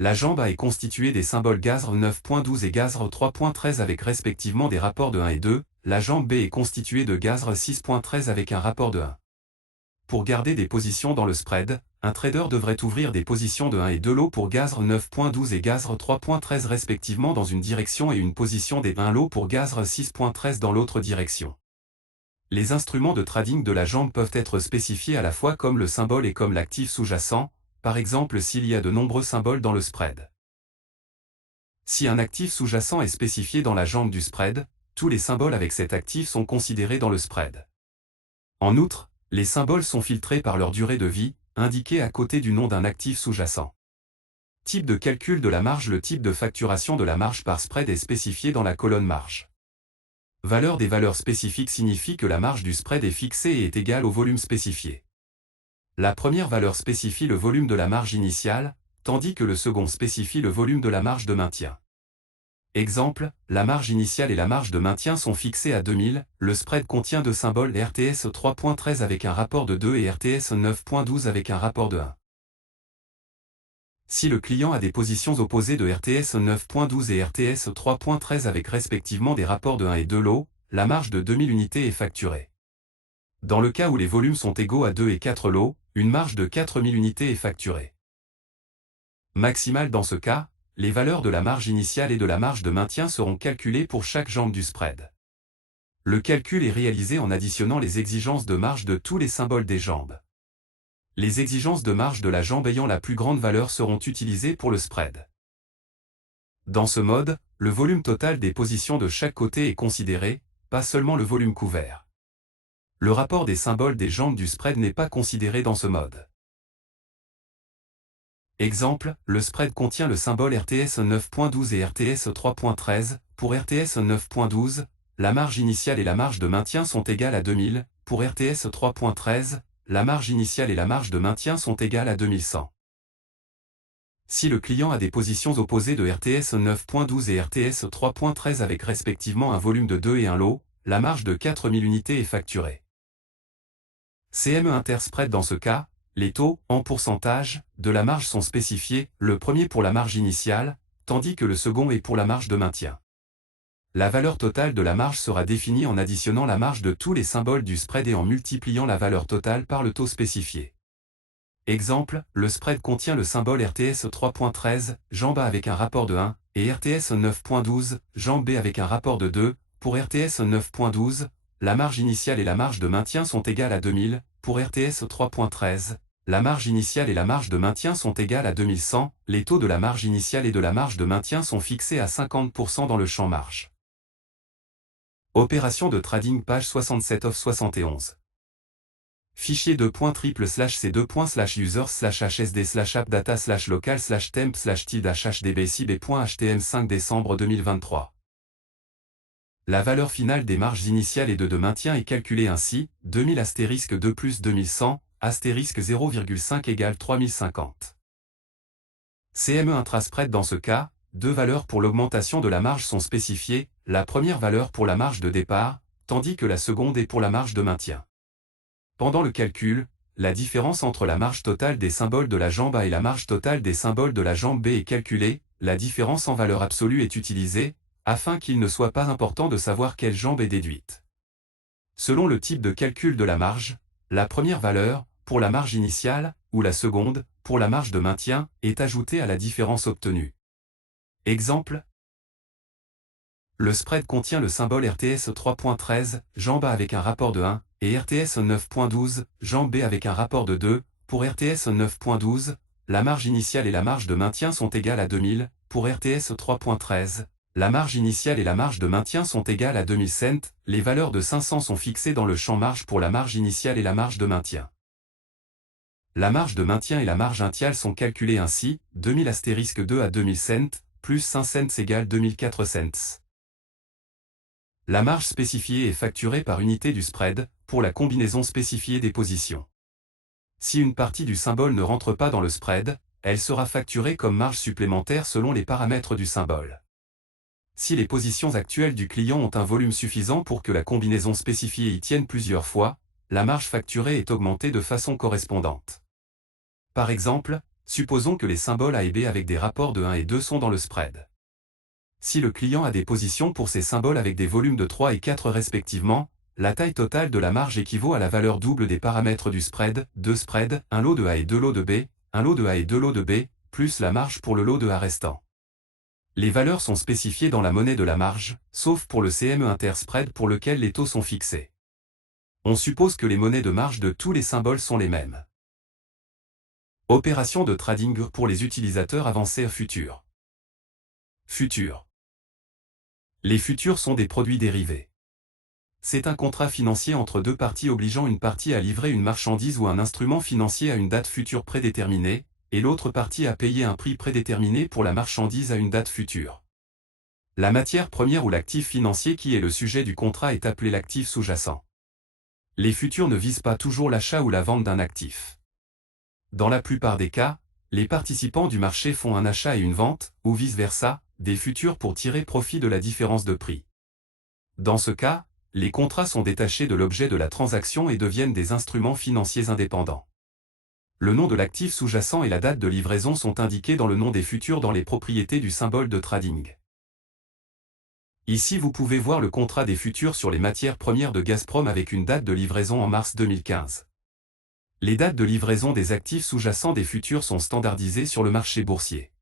La jambe A est constituée des symboles gazre 9.12 et gazre 3.13 avec respectivement des rapports de 1 et 2, la jambe B est constituée de gazre 6.13 avec un rapport de 1. Pour garder des positions dans le spread, un trader devrait ouvrir des positions de 1 et 2 lots pour gazre 9.12 et gazre 3.13 respectivement dans une direction et une position des 1 lots pour gazre 6.13 dans l'autre direction. Les instruments de trading de la jambe peuvent être spécifiés à la fois comme le symbole et comme l'actif sous-jacent, par exemple s'il y a de nombreux symboles dans le spread. Si un actif sous-jacent est spécifié dans la jambe du spread, tous les symboles avec cet actif sont considérés dans le spread. En outre, les symboles sont filtrés par leur durée de vie, indiquée à côté du nom d'un actif sous-jacent. Type de calcul de la marge. Le type de facturation de la marge par spread est spécifié dans la colonne marge. Valeur des valeurs spécifiques signifie que la marge du spread est fixée et est égale au volume spécifié. La première valeur spécifie le volume de la marge initiale, tandis que le second spécifie le volume de la marge de maintien. Exemple, la marge initiale et la marge de maintien sont fixées à 2000, le spread contient deux symboles RTS 3.13 avec un rapport de 2 et RTS 9.12 avec un rapport de 1. Si le client a des positions opposées de RTS 9.12 et RTS 3.13 avec respectivement des rapports de 1 et 2 lots, la marge de 2000 unités est facturée. Dans le cas où les volumes sont égaux à 2 et 4 lots, une marge de 4000 unités est facturée. Maximale dans ce cas, les valeurs de la marge initiale et de la marge de maintien seront calculées pour chaque jambe du spread. Le calcul est réalisé en additionnant les exigences de marge de tous les symboles des jambes. Les exigences de marge de la jambe ayant la plus grande valeur seront utilisées pour le spread. Dans ce mode, le volume total des positions de chaque côté est considéré, pas seulement le volume couvert. Le rapport des symboles des jambes du spread n'est pas considéré dans ce mode. Exemple, le spread contient le symbole RTS 9.12 et RTS 3.13. Pour RTS 9.12, la marge initiale et la marge de maintien sont égales à 2000. Pour RTS 3.13, la marge initiale et la marge de maintien sont égales à 2100. Si le client a des positions opposées de RTS 9.12 et RTS 3.13 avec respectivement un volume de 2 et un lot, la marge de 4000 unités est facturée. CME interspread. Dans ce cas, les taux, en pourcentage, de la marge sont spécifiés, le premier pour la marge initiale, tandis que le second est pour la marge de maintien. La valeur totale de la marge sera définie en additionnant la marge de tous les symboles du spread et en multipliant la valeur totale par le taux spécifié. Exemple, le spread contient le symbole RTS 3.13, jambe A avec un rapport de 1, et RTS 9.12, jambe B avec un rapport de 2. Pour RTS 9.12, la marge initiale et la marge de maintien sont égales à 2000, pour RTS 3.13, la marge initiale et la marge de maintien sont égales à 2100, les taux de la marge initiale et de la marge de maintien sont fixés à 50% dans le champ marge. Opération de trading page 67 of 71. Fichier $c2.triple/c2./users/hsd/appdata/local/temp/tid/hdb5 décembre 2023. La valeur finale des marges initiales et de maintien est calculée ainsi, 2000 * 2 plus 2100, * 0,5 égale 3050. CME intraspread dans ce cas, deux valeurs pour l'augmentation de la marge sont spécifiées, la première valeur pour la marge de départ, tandis que la seconde est pour la marge de maintien. Pendant le calcul, la différence entre la marge totale des symboles de la jambe A et la marge totale des symboles de la jambe B est calculée, la différence en valeur absolue est utilisée, afin qu'il ne soit pas important de savoir quelle jambe est déduite. Selon le type de calcul de la marge, la première valeur, pour la marge initiale, ou la seconde, pour la marge de maintien, est ajoutée à la différence obtenue. Exemple. Le spread contient le symbole RTS 3.13, jambe A avec un rapport de 1, et RTS 9.12, jambe B avec un rapport de 2. Pour RTS 9.12, la marge initiale et la marge de maintien sont égales à 2000, pour RTS 3.13, la marge initiale et la marge de maintien sont égales à 2000 cents, les valeurs de 500 sont fixées dans le champ marge pour la marge initiale et la marge de maintien. La marge de maintien et la marge initiale sont calculées ainsi, 2000 * 2 à 2000 cents, plus 5 cents égale 2004 cents. La marge spécifiée est facturée par unité du spread, pour la combinaison spécifiée des positions. Si une partie du symbole ne rentre pas dans le spread, elle sera facturée comme marge supplémentaire selon les paramètres du symbole. Si les positions actuelles du client ont un volume suffisant pour que la combinaison spécifiée y tienne plusieurs fois, la marge facturée est augmentée de façon correspondante. Par exemple, supposons que les symboles A et B avec des rapports de 1 et 2 sont dans le spread. Si le client a des positions pour ces symboles avec des volumes de 3 et 4 respectivement, la taille totale de la marge équivaut à la valeur double des paramètres du spread, 2 spreads, un lot de A et 2 lots de B, un lot de A et 2 lots de B, plus la marge pour le lot de A restant. Les valeurs sont spécifiées dans la monnaie de la marge, sauf pour le CME interspread pour lequel les taux sont fixés. On suppose que les monnaies de marge de tous les symboles sont les mêmes. Opération de trading pour les utilisateurs avancés futurs. Futurs. Les futurs sont des produits dérivés. C'est un contrat financier entre deux parties obligeant une partie à livrer une marchandise ou un instrument financier à une date future prédéterminée, et l'autre partie à payer un prix prédéterminé pour la marchandise à une date future. La matière première ou l'actif financier qui est le sujet du contrat est appelé l'actif sous-jacent. Les futurs ne visent pas toujours l'achat ou la vente d'un actif. Dans la plupart des cas, les participants du marché font un achat et une vente, ou vice-versa, des futurs pour tirer profit de la différence de prix. Dans ce cas, les contrats sont détachés de l'objet de la transaction et deviennent des instruments financiers indépendants. Le nom de l'actif sous-jacent et la date de livraison sont indiqués dans le nom des futurs dans les propriétés du symbole de trading. Ici vous pouvez voir le contrat des futurs sur les matières premières de Gazprom avec une date de livraison en mars 2015. Les dates de livraison des actifs sous-jacents des futurs sont standardisées sur le marché boursier.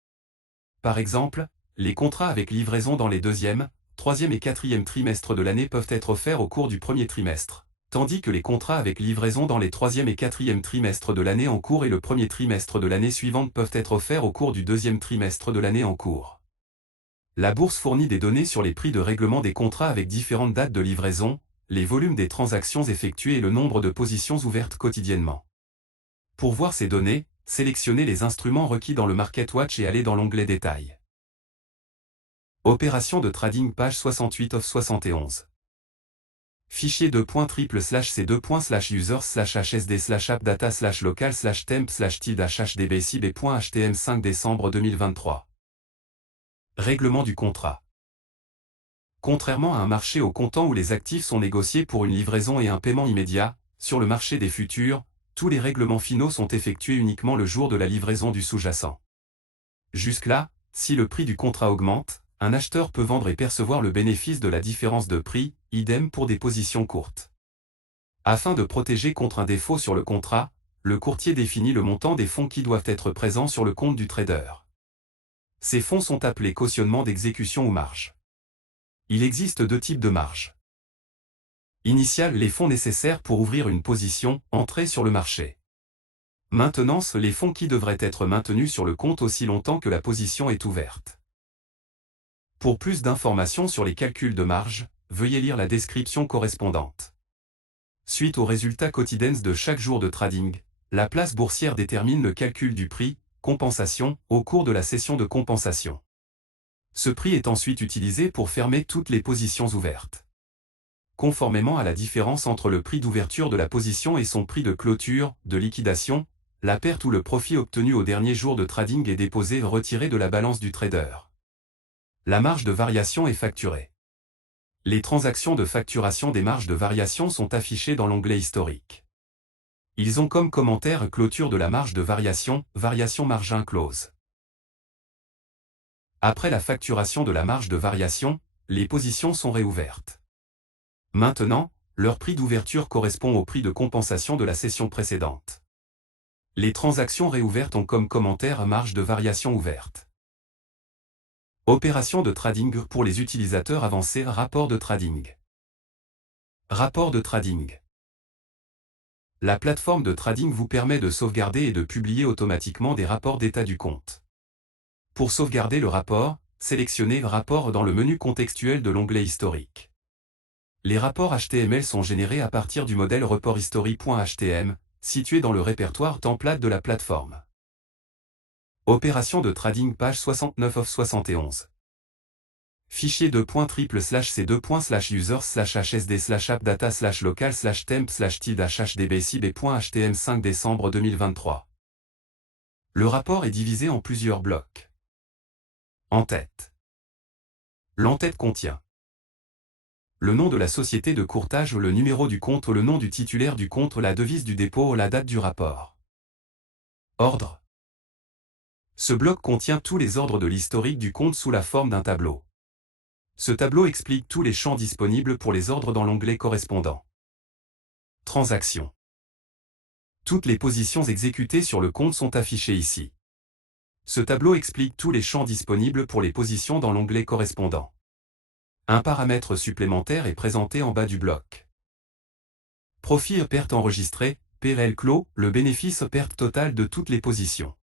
Par exemple, les contrats avec livraison dans les deuxième, troisième et quatrième trimestres de l'année peuvent être offerts au cours du premier trimestre, tandis que les contrats avec livraison dans les troisième et quatrième trimestres de l'année en cours et le premier trimestre de l'année suivante peuvent être offerts au cours du deuxième trimestre de l'année en cours. La bourse fournit des données sur les prix de règlement des contrats avec différentes dates de livraison, les volumes des transactions effectuées et le nombre de positions ouvertes quotidiennement. Pour voir ces données, sélectionnez les instruments requis dans le Market Watch et allez dans l'onglet Détails. Opération de trading page 68 of 71. Fichier .triple/c2/users/hsd/appdata/local/temp/tilde/hdb/cb.htm 5 décembre 2023. Règlement du contrat. Contrairement à un marché au comptant où les actifs sont négociés pour une livraison et un paiement immédiat, sur le marché des futurs, tous les règlements finaux sont effectués uniquement le jour de la livraison du sous-jacent. Jusque-là, si le prix du contrat augmente, un acheteur peut vendre et percevoir le bénéfice de la différence de prix, idem pour des positions courtes. Afin de protéger contre un défaut sur le contrat, le courtier définit le montant des fonds qui doivent être présents sur le compte du trader. Ces fonds sont appelés cautionnement d'exécution ou marge. Il existe deux types de marge. Initiale, les fonds nécessaires pour ouvrir une position, entrée sur le marché. Maintenance, les fonds qui devraient être maintenus sur le compte aussi longtemps que la position est ouverte. Pour plus d'informations sur les calculs de marge, veuillez lire la description correspondante. Suite aux résultats quotidiens de chaque jour de trading, la place boursière détermine le calcul du prix, compensation, au cours de la session de compensation. Ce prix est ensuite utilisé pour fermer toutes les positions ouvertes. Conformément à la différence entre le prix d'ouverture de la position et son prix de clôture, de liquidation, la perte ou le profit obtenu au dernier jour de trading est déposé retiré de la balance du trader. La marge de variation est facturée. Les transactions de facturation des marges de variation sont affichées dans l'onglet historique. Ils ont comme commentaire clôture de la marge de variation, variation margin close. Après la facturation de la marge de variation, les positions sont réouvertes. Maintenant, leur prix d'ouverture correspond au prix de compensation de la session précédente. Les transactions réouvertes ont comme commentaire marge de variation ouverte. Opération de trading pour les utilisateurs avancés. Rapport de trading. Rapport de trading. La plateforme de trading vous permet de sauvegarder et de publier automatiquement des rapports d'état du compte. Pour sauvegarder le rapport, sélectionnez Rapport dans le menu contextuel de l'onglet historique. Les rapports HTML sont générés à partir du modèle reporthistory.htm, situé dans le répertoire template de la plateforme. Opération de trading page 69 of 71. Fichier .triple/c2/users/hsd/appdata/local/temp/t-hdb/cb.htm 5 décembre 2023. Le rapport est divisé en plusieurs blocs. En-tête. L'en-tête contient le nom de la société de courtage ou le numéro du compte ou le nom du titulaire du compte ou la devise du dépôt ou la date du rapport. Ordre. Ce bloc contient tous les ordres de l'historique du compte sous la forme d'un tableau. Ce tableau explique tous les champs disponibles pour les ordres dans l'onglet correspondant. Transactions. Toutes les positions exécutées sur le compte sont affichées ici. Ce tableau explique tous les champs disponibles pour les positions dans l'onglet correspondant. Un paramètre supplémentaire est présenté en bas du bloc. Profit et perte enregistrée, PRL clos, le bénéfice perte totale de toutes les positions.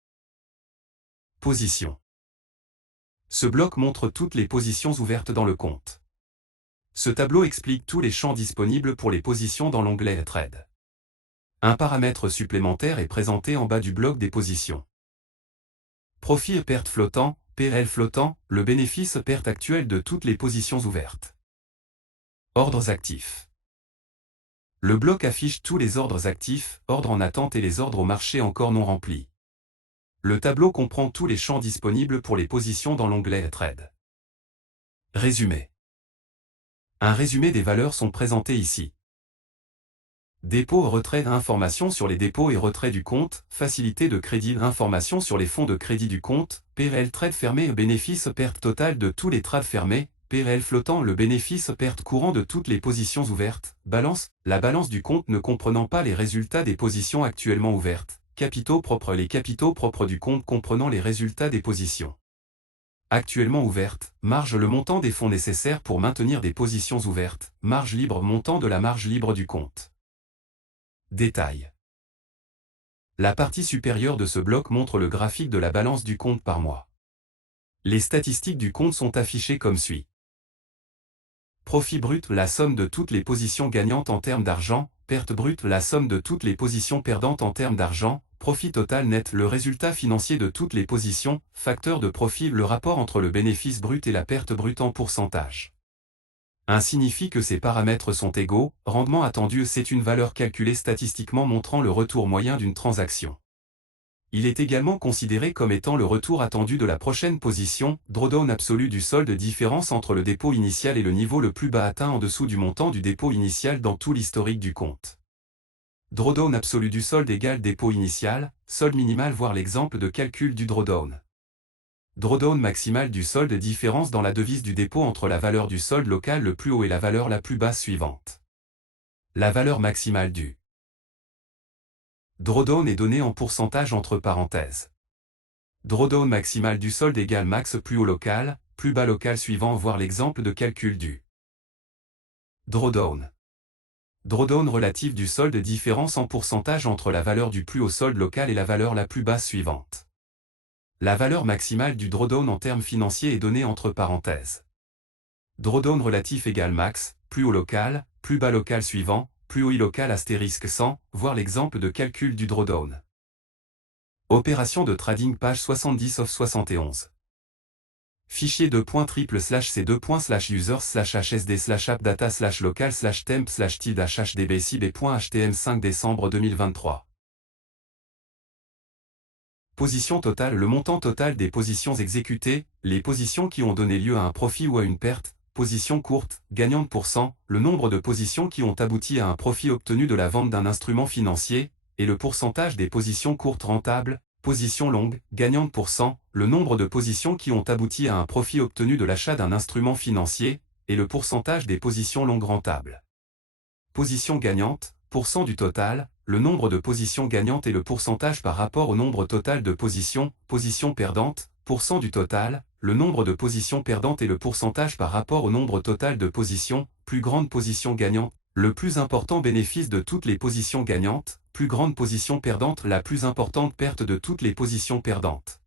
Position. Ce bloc montre toutes les positions ouvertes dans le compte. Ce tableau explique tous les champs disponibles pour les positions dans l'onglet Trade. Un paramètre supplémentaire est présenté en bas du bloc des positions. Profit et perte flottant, PRL flottant, le bénéfice perte actuel de toutes les positions ouvertes. Ordres actifs. Le bloc affiche tous les ordres actifs, ordres en attente et les ordres au marché encore non remplis. Le tableau comprend tous les champs disponibles pour les positions dans l'onglet Trade. Résumé. Un résumé des valeurs sont présentées ici. Dépôt et retrait. Informations sur les dépôts et retraits du compte, facilité de crédit. Informations sur les fonds de crédit du compte, PRL trade fermé. Bénéfice perte totale de tous les trades fermés, PRL flottant. Le bénéfice perte courant de toutes les positions ouvertes. Balance, la balance du compte ne comprenant pas les résultats des positions actuellement ouvertes. Capitaux propres. Les capitaux propres du compte comprenant les résultats des positions actuellement ouvertes. Marge, le montant des fonds nécessaires pour maintenir des positions ouvertes. Marge libre, montant de la marge libre du compte. Détail. La partie supérieure de ce bloc montre le graphique de la balance du compte par mois. Les statistiques du compte sont affichées comme suit. Profit brut, la somme de toutes les positions gagnantes en termes d'argent. Perte brute, la somme de toutes les positions perdantes en termes d'argent. Profit total net, le résultat financier de toutes les positions. Facteur de profit, le rapport entre le bénéfice brut et la perte brute en pourcentage. 1 signifie que ces paramètres sont égaux. Rendement attendu, c'est une valeur calculée statistiquement montrant le retour moyen d'une transaction. Il est également considéré comme étant le retour attendu de la prochaine position, drawdown absolu du solde, différence entre le dépôt initial et le niveau le plus bas atteint en dessous du montant du dépôt initial dans tout l'historique du compte. Drawdown absolu du solde égale dépôt initial, solde minimal, voir l'exemple de calcul du drawdown. Drawdown maximal du solde, différence dans la devise du dépôt entre la valeur du solde local le plus haut et la valeur la plus basse suivante. La valeur maximale du drawdown est donnée en pourcentage entre parenthèses. Drawdown maximal du solde égale max plus haut local, plus bas local suivant, voir l'exemple de calcul du drawdown. Drawdown relatif du solde, différence en pourcentage entre la valeur du plus haut solde local et la valeur la plus basse suivante. La valeur maximale du drawdown en termes financiers est donnée entre parenthèses. Drawdown relatif égale max, plus haut local, plus bas local suivant, plus haut I local astérisque 100, voir l'exemple de calcul du drawdown. Opération de trading page 70 of 71. Fichier $.3//users/hsd/appdata/local/temp/hdb/htm5 décembre 2023. Position totale. Le montant total des positions exécutées, les positions qui ont donné lieu à un profit ou à une perte. Position courte, gagnante %, le nombre de positions qui ont abouti à un profit obtenu de la vente d'un instrument financier, et le pourcentage des positions courtes rentables. Position longue, gagnante %, le nombre de positions qui ont abouti à un profit obtenu de l'achat d'un instrument financier, et le pourcentage des positions longues rentables. Position gagnante, % du total, le nombre de positions gagnantes et le pourcentage par rapport au nombre total de positions. Position perdante, % du total, le nombre de positions perdantes et le pourcentage par rapport au nombre total de positions. Plus grande position gagnante, le plus important bénéfice de toutes les positions gagnantes. Plus grande position perdante, la plus importante perte de toutes les positions perdantes.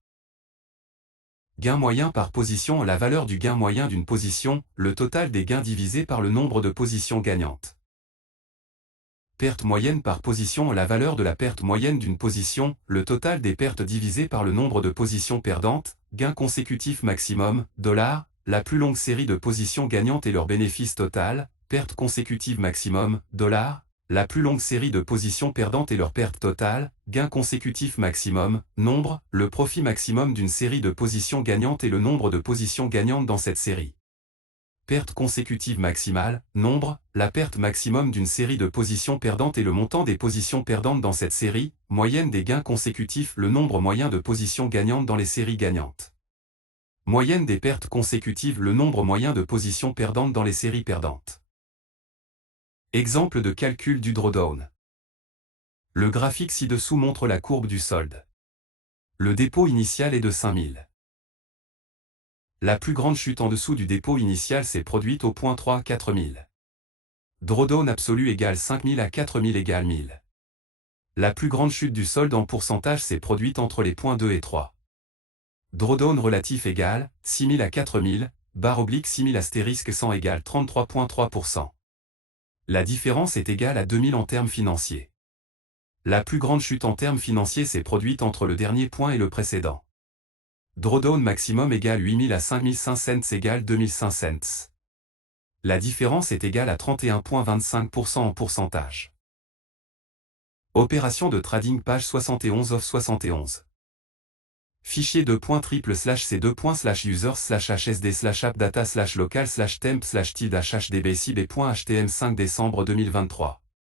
Gain moyen par position. La valeur du gain moyen d'une position, le total des gains divisé par le nombre de positions gagnantes. Perte moyenne par position. La valeur de la perte moyenne d'une position, le total des pertes divisé par le nombre de positions perdantes. Gain consécutif maximum, $, la plus longue série de positions gagnantes et leur bénéfice total. Perte consécutive maximum, $, la plus longue série de positions perdantes et leur perte totale. Gain consécutif maximum, nombre, le profit maximum d'une série de positions gagnantes et le nombre de positions gagnantes dans cette série. Perte consécutive maximale, nombre, la perte maximum d'une série de positions perdantes et le montant des positions perdantes dans cette série. Moyenne des gains consécutifs, le nombre moyen de positions gagnantes dans les séries gagnantes. Moyenne des pertes consécutives, le nombre moyen de positions perdantes dans les séries perdantes. Exemple de calcul du drawdown. Le graphique ci-dessous montre la courbe du solde. Le dépôt initial est de 5000. La plus grande chute en dessous du dépôt initial s'est produite au point 3 à 4000. Drawdown absolu égale 5000 à 4000 égale 1000. La plus grande chute du solde en pourcentage s'est produite entre les points 2 et 3. Drawdown relatif égale 6000 à 4000, /6000 astérisque 100 égale 33,3%. La différence est égale à 2000 en termes financiers. La plus grande chute en termes financiers s'est produite entre le dernier point et le précédent. Drawdown maximum égale 8000 à 5500 égale 2500. La différence est égale à 31,25% en pourcentage. Opération de trading page 71 of 71. Fichier $.3//c2./users/hsd/appdata/local/temp/tid/hdb/htm5 décembre 2023.